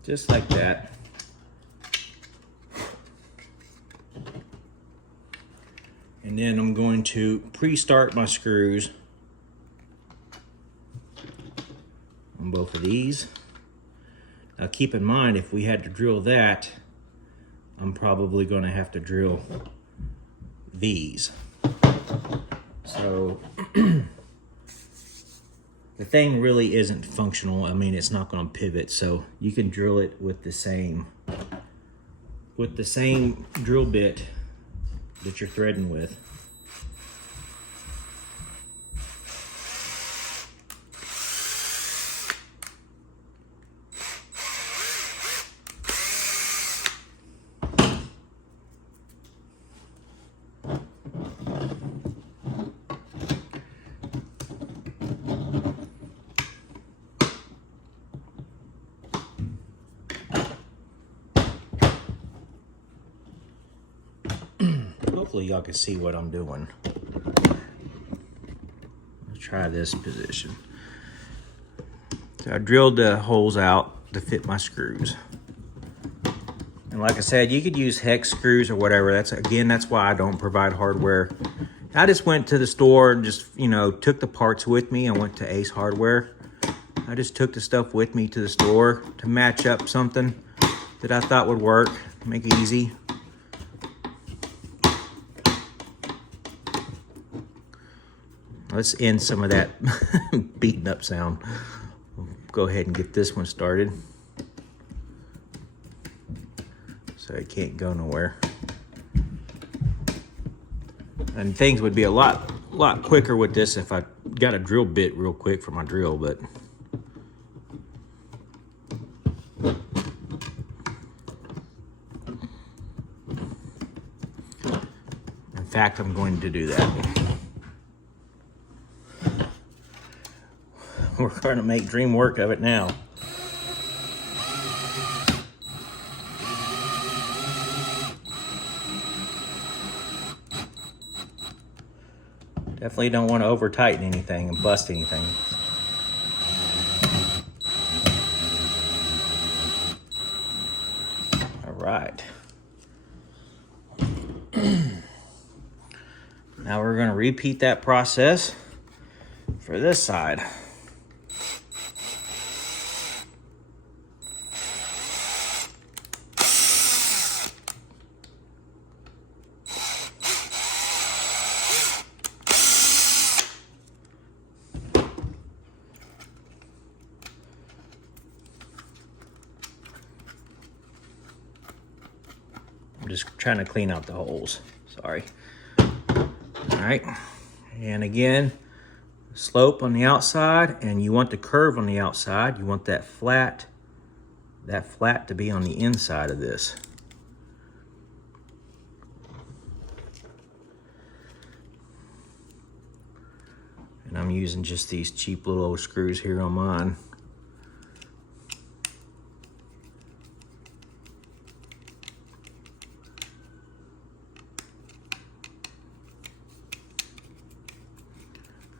Just like that. And then I'm going to pre-start my screws on both of these. Now keep in mind, if we had to drill that, I'm probably going to have to drill these. So the thing really isn't functional. I mean, it's not going to pivot, so you can drill it with the same drill bit that you're threading with. Hopefully y'all can see what I'm doing. Let's try this position. So I drilled the holes out to fit my screws. And like I said, you could use hex screws or whatever. That's why I don't provide hardware. I just went to the store and just, you know, took the parts with me. I went to Ace Hardware. I just took the stuff with me to the store to match up something that I thought would work, make it easy. Let's end some of that beaten up sound. We'll go ahead and get this one started so it can't go nowhere. And things would be a lot quicker with this if I got a drill bit real quick for my drill, but in fact, I'm going to do that. We're going to make dream work of it now. Definitely don't want to over tighten anything and bust anything. All right. Now we're going to repeat that process for this side. Just trying to clean out the holes. Sorry. All right. And again, slope on the outside, and you want the curve on the outside. You want that flat to be on the inside of this. And I'm using just these cheap little old screws here on mine.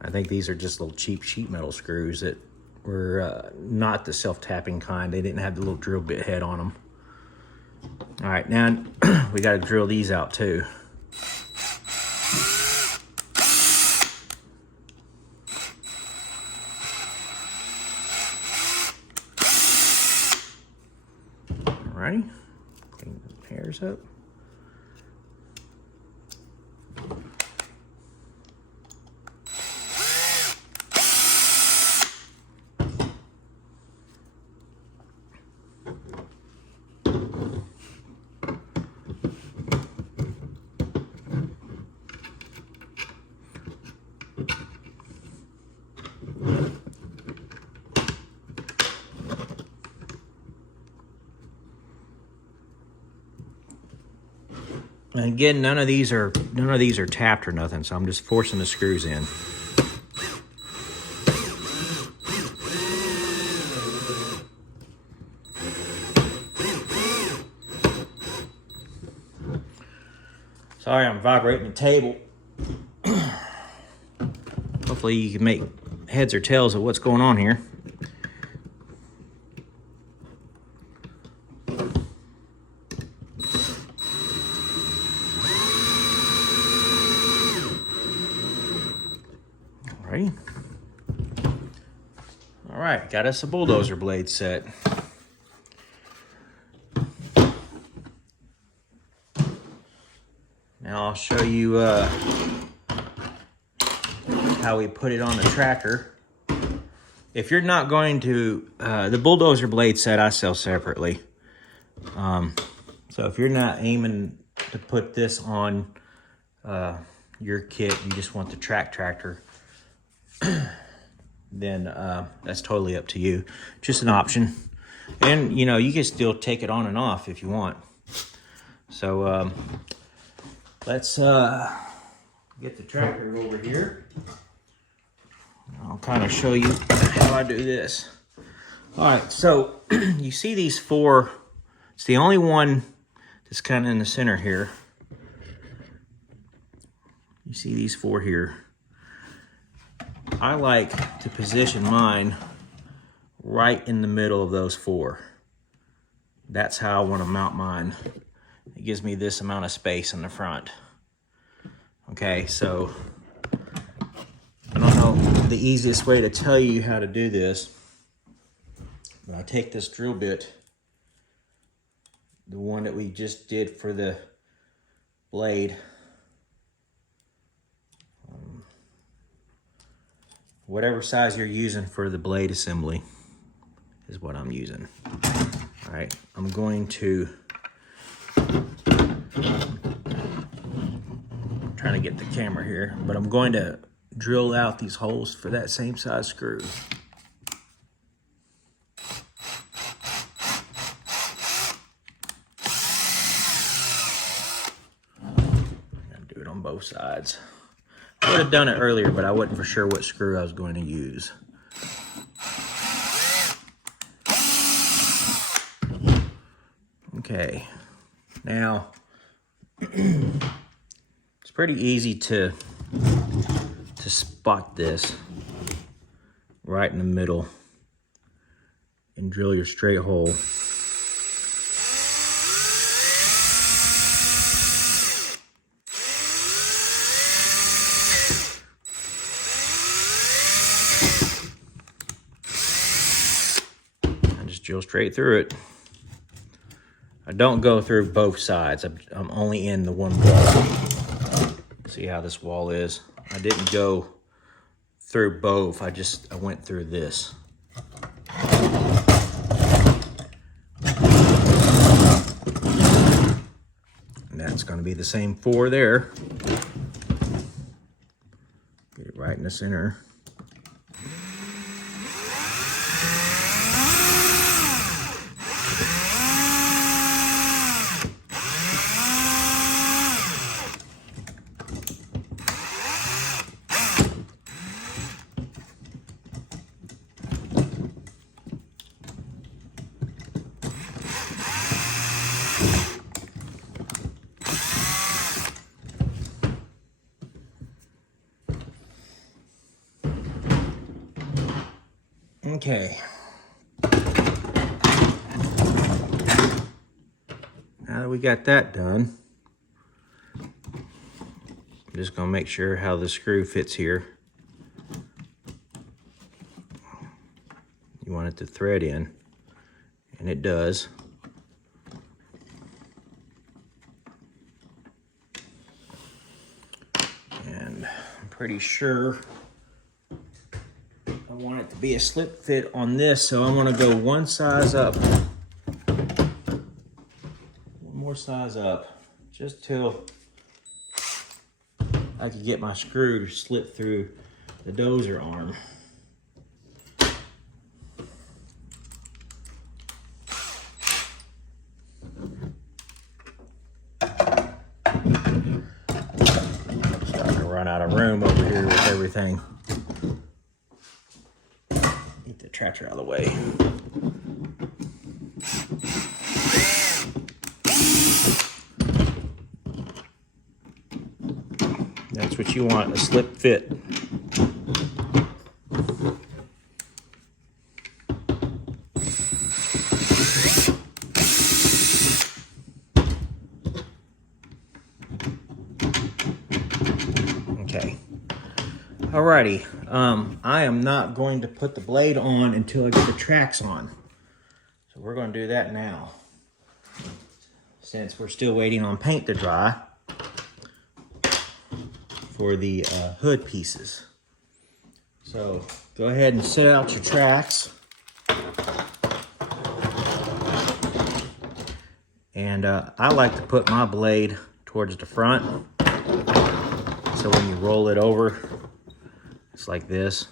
I think these are just little cheap sheet metal screws that were not the self-tapping kind. They didn't have the little drill bit head on them. All right, now we got to drill these out too. All right, clean the hairs up. And again, none of these are tapped or nothing, so I'm just forcing the screws in. Sorry, I'm vibrating the table. Hopefully you can make heads or tails of what's going on here. Alrighty. All right, got us a bulldozer blade set. Now I'll show you how we put it on the tractor. If you're not going to, the bulldozer blade set I sell separately. So if you're not aiming to put this on your kit, you just want the tractor, then that's totally up to you. Just an option. And you know, you can still take it on and off if you want. So let's get the tractor over here. I'll kind of show you how I do this. All right, so you see these four. It's the only one that's kind of in the center here. You see these four here. I like to position mine right in the middle of those four. That's how I want to mount mine. It gives me this amount of space in the front. Okay, so I don't know the easiest way to tell you how to do this, but I take this drill bit, the one that we just did for the blade, whatever size you're using for the blade assembly is what I'm using. All right, I'm going to, I'm trying to get the camera here, but I'm going to drill out these holes for that same size screw. I'm gonna do it on both sides. I would have done it earlier, but I wasn't for sure what screw I was going to use. Okay, now it's pretty easy to spot this right in the middle and drill your straight hole. And just drill straight through it. I don't go through both sides. I'm only in the one wall. See how this wall is? I didn't go through both. I went through this. And that's going to be the same four there. Get it right in the center. Okay. Now that we got that done, I'm just gonna make sure how the screw fits here. You want it to thread in, and it does. And I'm pretty sure I want it to be a slip fit on this, so I'm gonna go one size up. One more size up, just till I can get my screw to slip through the dozer arm. Starting to run out of room over here with everything. Get the tractor out of the way. That's what you want, a slip fit. Okay. Alrighty. I am not going to put the blade on until I get the tracks on. So we're going to do that now. Since we're still waiting on paint to dry for the hood pieces. So go ahead and set out your tracks. And I like to put my blade towards the front. So when you roll it over, it's like this.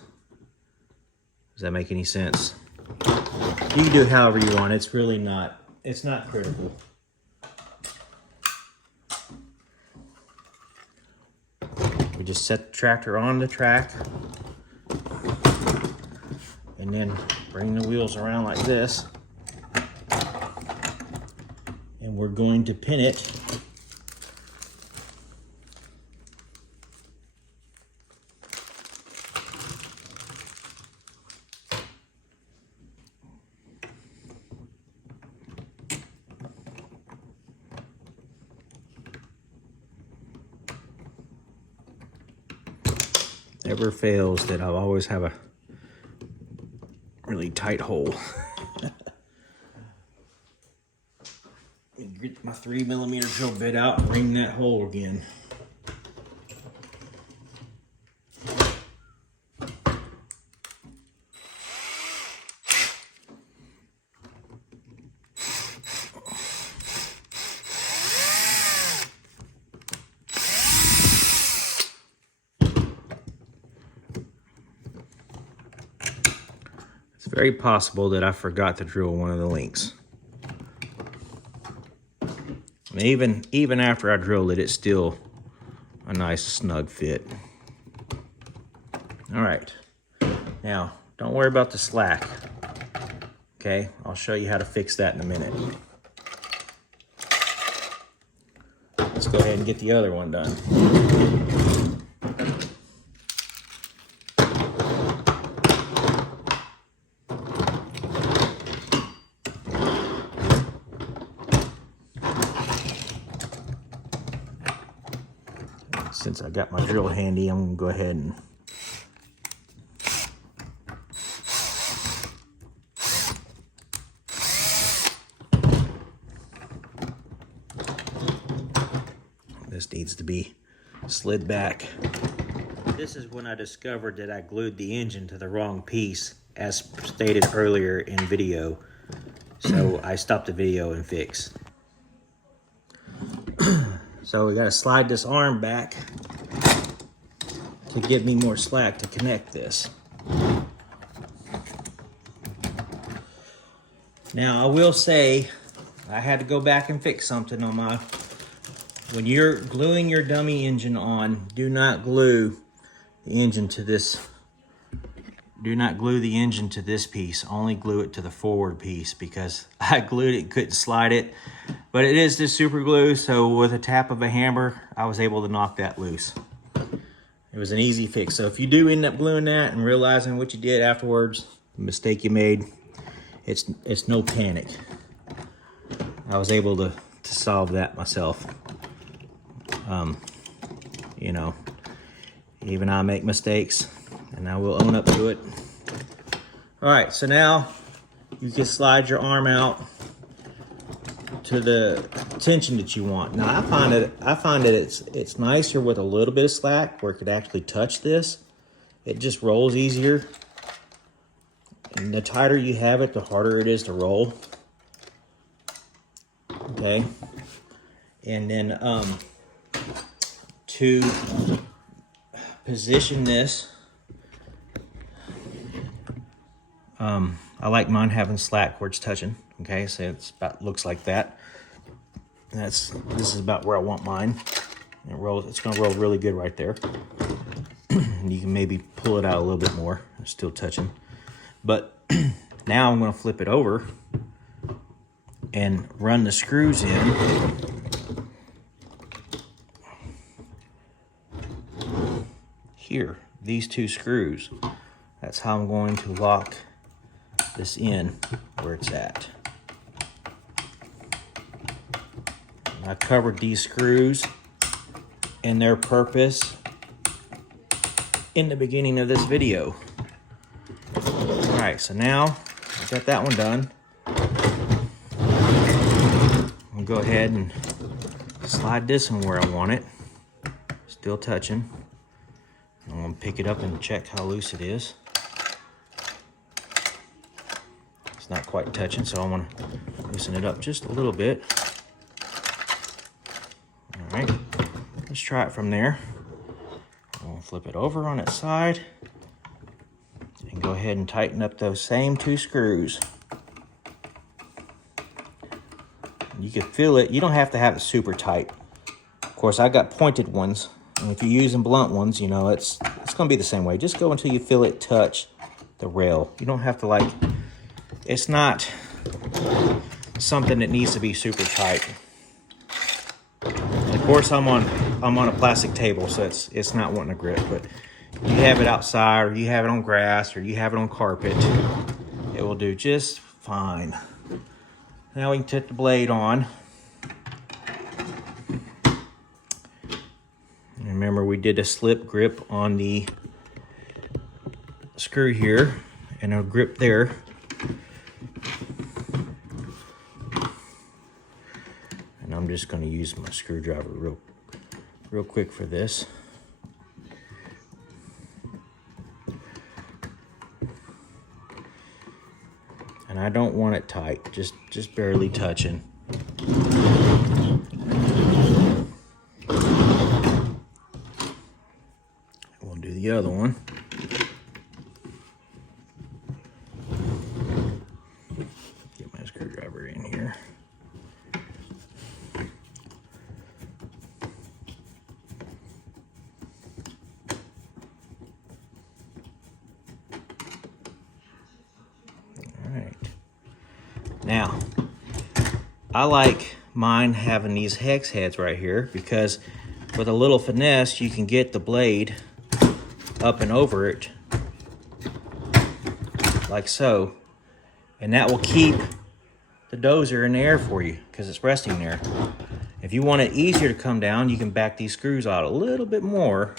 Does that make any sense? You can do it however you want. It's really not, it's not critical. We just set the tractor on the track and then bring the wheels around like this. And we're going to pin it never fails that I'll always have a really tight hole. Get my 3mm drill bit out and ring that hole again. It's very possible that I forgot to drill one of the links. And even after I drilled it, it's still a nice snug fit. All right, now don't worry about the slack. Okay, I'll show you how to fix that in a minute. Let's go ahead and get the other one done. Since I got my drill handy, I'm gonna go ahead and this needs to be slid back. This is when I discovered that I glued the engine to the wrong piece, as stated earlier in video. So I stopped the video and fixed. So we gotta slide this arm back to give me more slack to connect this. Now I will say, I had to go back and fix something on my, when you're gluing your dummy engine on, do not glue the engine to this. Do not glue the engine to this piece, only glue it to the forward piece, because I glued it, couldn't slide it. But it is this super glue, so with a tap of a hammer, I was able to knock that loose. It was an easy fix. So if you do end up gluing that and realizing what you did afterwards, mistake you made, it's no panic. I was able to solve that myself. You know, even I make mistakes, and I will own up to it. All right, so now you can slide your arm out to the tension that you want. Now I find that it's nicer with a little bit of slack where it could actually touch this. It just rolls easier. And the tighter you have it, the harder it is to roll. Okay. And then to position this, I like mine having slack where it's touching. Okay, so it's about looks like that. This is about where I want mine. It rolls. It's going to roll really good right there. You can maybe pull it out a little bit more. It's still touching. But now I'm going to flip it over and run the screws in. Here, these two screws. That's how I'm going to lock this in where it's at. And I covered these screws and their purpose in the beginning of this video. All right, so now I've got that one done. I'll go ahead and slide this in where I want it. Still touching. I'm gonna pick it up and check how loose it is. It's not quite touching, so I want to loosen it up just a little bit. All right, let's try it from there. I'll flip it over on its side and go ahead and tighten up those same two screws. You can feel it. You don't have to have it super tight. Of course, I got pointed ones. And if you're using blunt ones, you know, it's going to be the same way. Just go until you feel it touch the rail. You don't have to, like, it's not something that needs to be super tight. And of course, I'm on a plastic table, so it's not wanting to grip. But you have it outside, or you have it on grass, or you have it on carpet, it will do just fine. Now we can take the blade on. Remember, we did a slip grip on the screw here and a grip there. And I'm just going to use my screwdriver real quick for this. And I don't want it tight, just barely touching. The other one. Get my screwdriver in here. All right. Now, I like mine having these hex heads right here because with a little finesse, you can get the blade up and over it like so, and that will keep the dozer in the air for you because it's resting there. If you want it easier to come down, you can back these screws out a little bit more.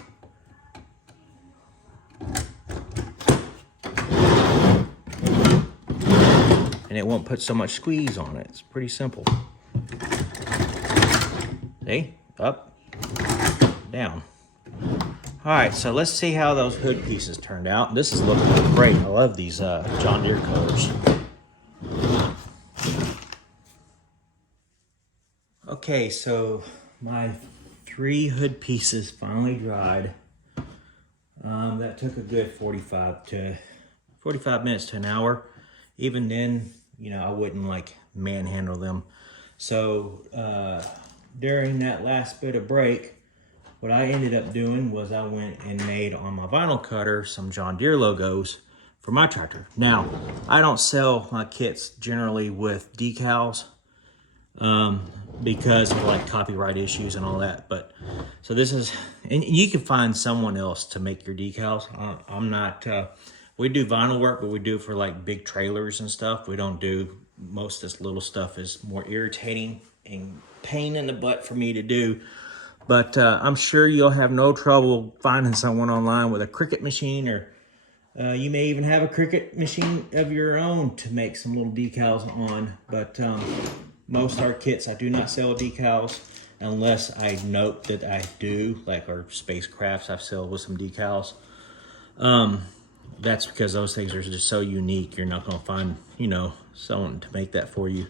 And it won't put so much squeeze on it. It's pretty simple. See? Up, down. All right, so let's see how those hood pieces turned out. This is looking great. I love these John Deere colors. Okay, so my 3 hood pieces finally dried. That took a good 45 minutes to an hour. Even then, you know, I wouldn't like manhandle them. So during that last bit of break, what I ended up doing was I went and made on my vinyl cutter some John Deere logos for my tractor. Now, I don't sell my kits generally with decals because of like copyright issues and all that. But so this is, and you can find someone else to make your decals. I'm not We do vinyl work, but we do it for like big trailers and stuff. We don't do most of this little stuff. Is more irritating and pain in the butt for me to do. But I'm sure you'll have no trouble finding someone online with a Cricut machine, or you may even have a Cricut machine of your own to make some little decals on. But most of our kits, I do not sell decals unless I note that I do, like our spacecrafts, I've sold with some decals. That's because those things are just so unique. You're not going to find, someone to make that for you.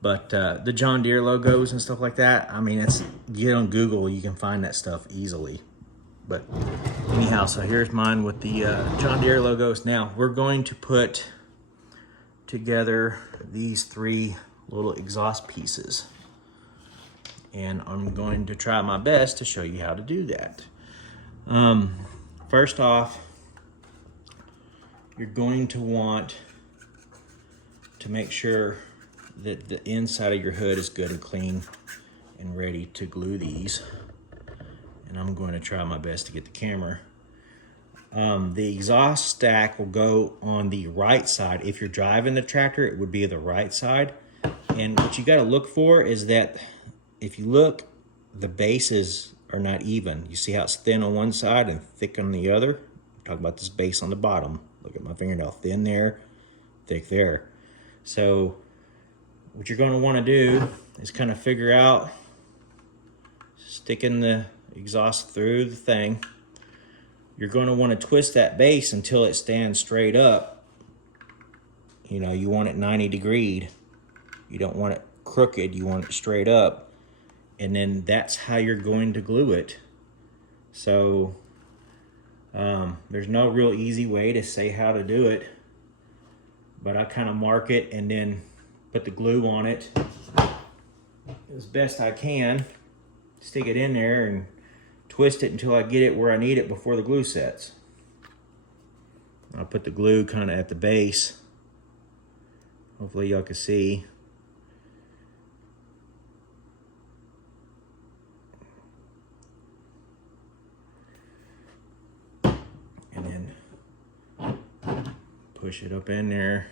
But the John Deere logos and stuff like that, I mean, get on Google, you can find that stuff easily. But anyhow, so here's mine with the John Deere logos. Now, we're going to put together these 3 little exhaust pieces. And I'm going to try my best to show you how to do that. First off, you're going to want to make sure that the inside of your hood is good and clean and ready to glue these. And I'm going to try my best to get the camera. The exhaust stack will go on the right side. If you're driving the tractor, it would be the right side. And what you got to look for is that if you look, the bases are not even. You see how it's thin on one side and thick on the other? Talk about this base on the bottom. Look at my fingernail, thin there, thick there. So what you're going to want to do is kind of figure out sticking the exhaust through the thing. You're going to want to twist that base until it stands straight up. You want it 90 degrees. You don't want it crooked, you want it straight up. And then that's how you're going to glue it. So there's no real easy way to say how to do it, but I kind of mark it and then put the glue on it as best I can, stick it in there and twist it until I get it where I need it before the glue sets. I'll put the glue kind of at the base. Hopefully y'all can see. Push it up in there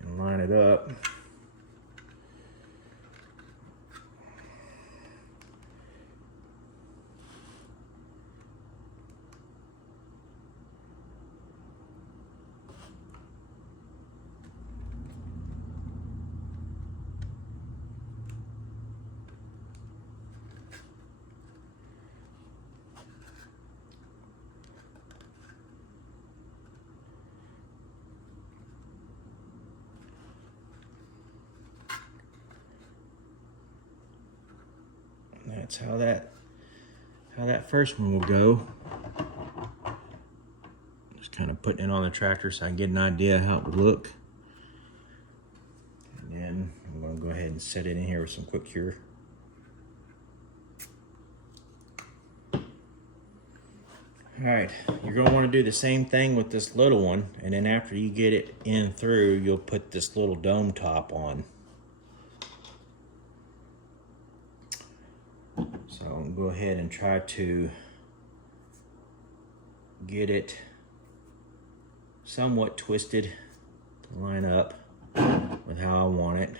and line it up. That's how that first one will go. Just kind of putting it on the tractor so I can get an idea how it would look. And then I'm going to go ahead and set it in here with some quick cure. Alright, you're going to want to do the same thing with this little one, and then after you get it in through, you'll put this little dome top on. So I'll go ahead and try to get it somewhat twisted to line up with how I want it.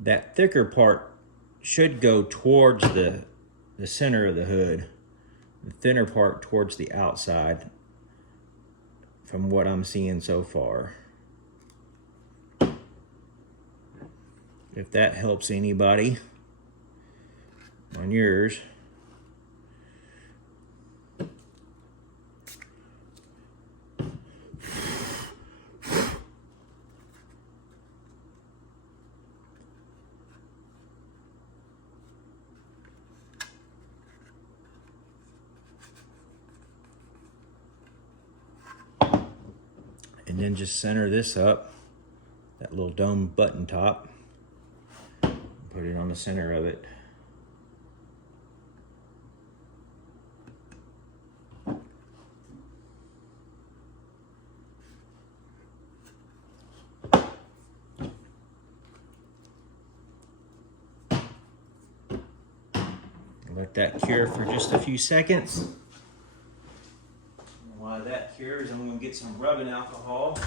That thicker part should go towards the center of the hood, the thinner part towards the outside, from what I'm seeing so far. If that helps anybody on yours. And then just center this up, that little dome button top, put it on the center of it. Let that cure for just a few seconds. While that cures, I'm going to get some rubbing alcohol.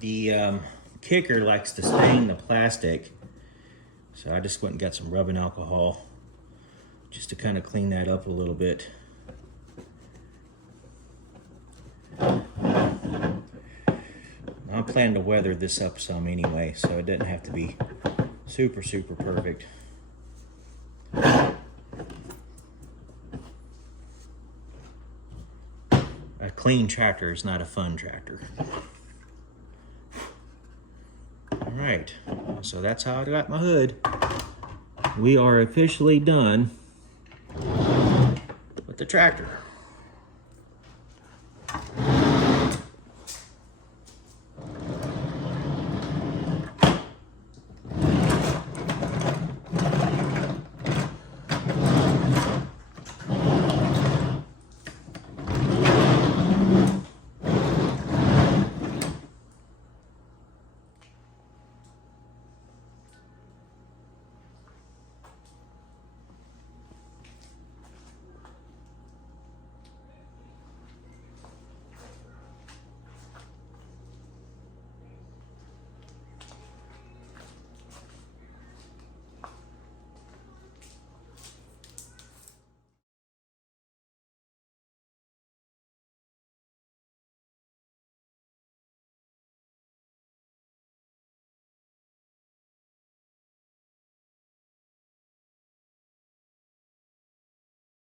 The kicker likes to stain the plastic, so I just went and got some rubbing alcohol just to kind of clean that up a little bit. I'm planning to weather this up some anyway, so it doesn't have to be super perfect. A clean tractor is not a fun tractor. All right, so that's how I got my hood. We are officially done with the tractor.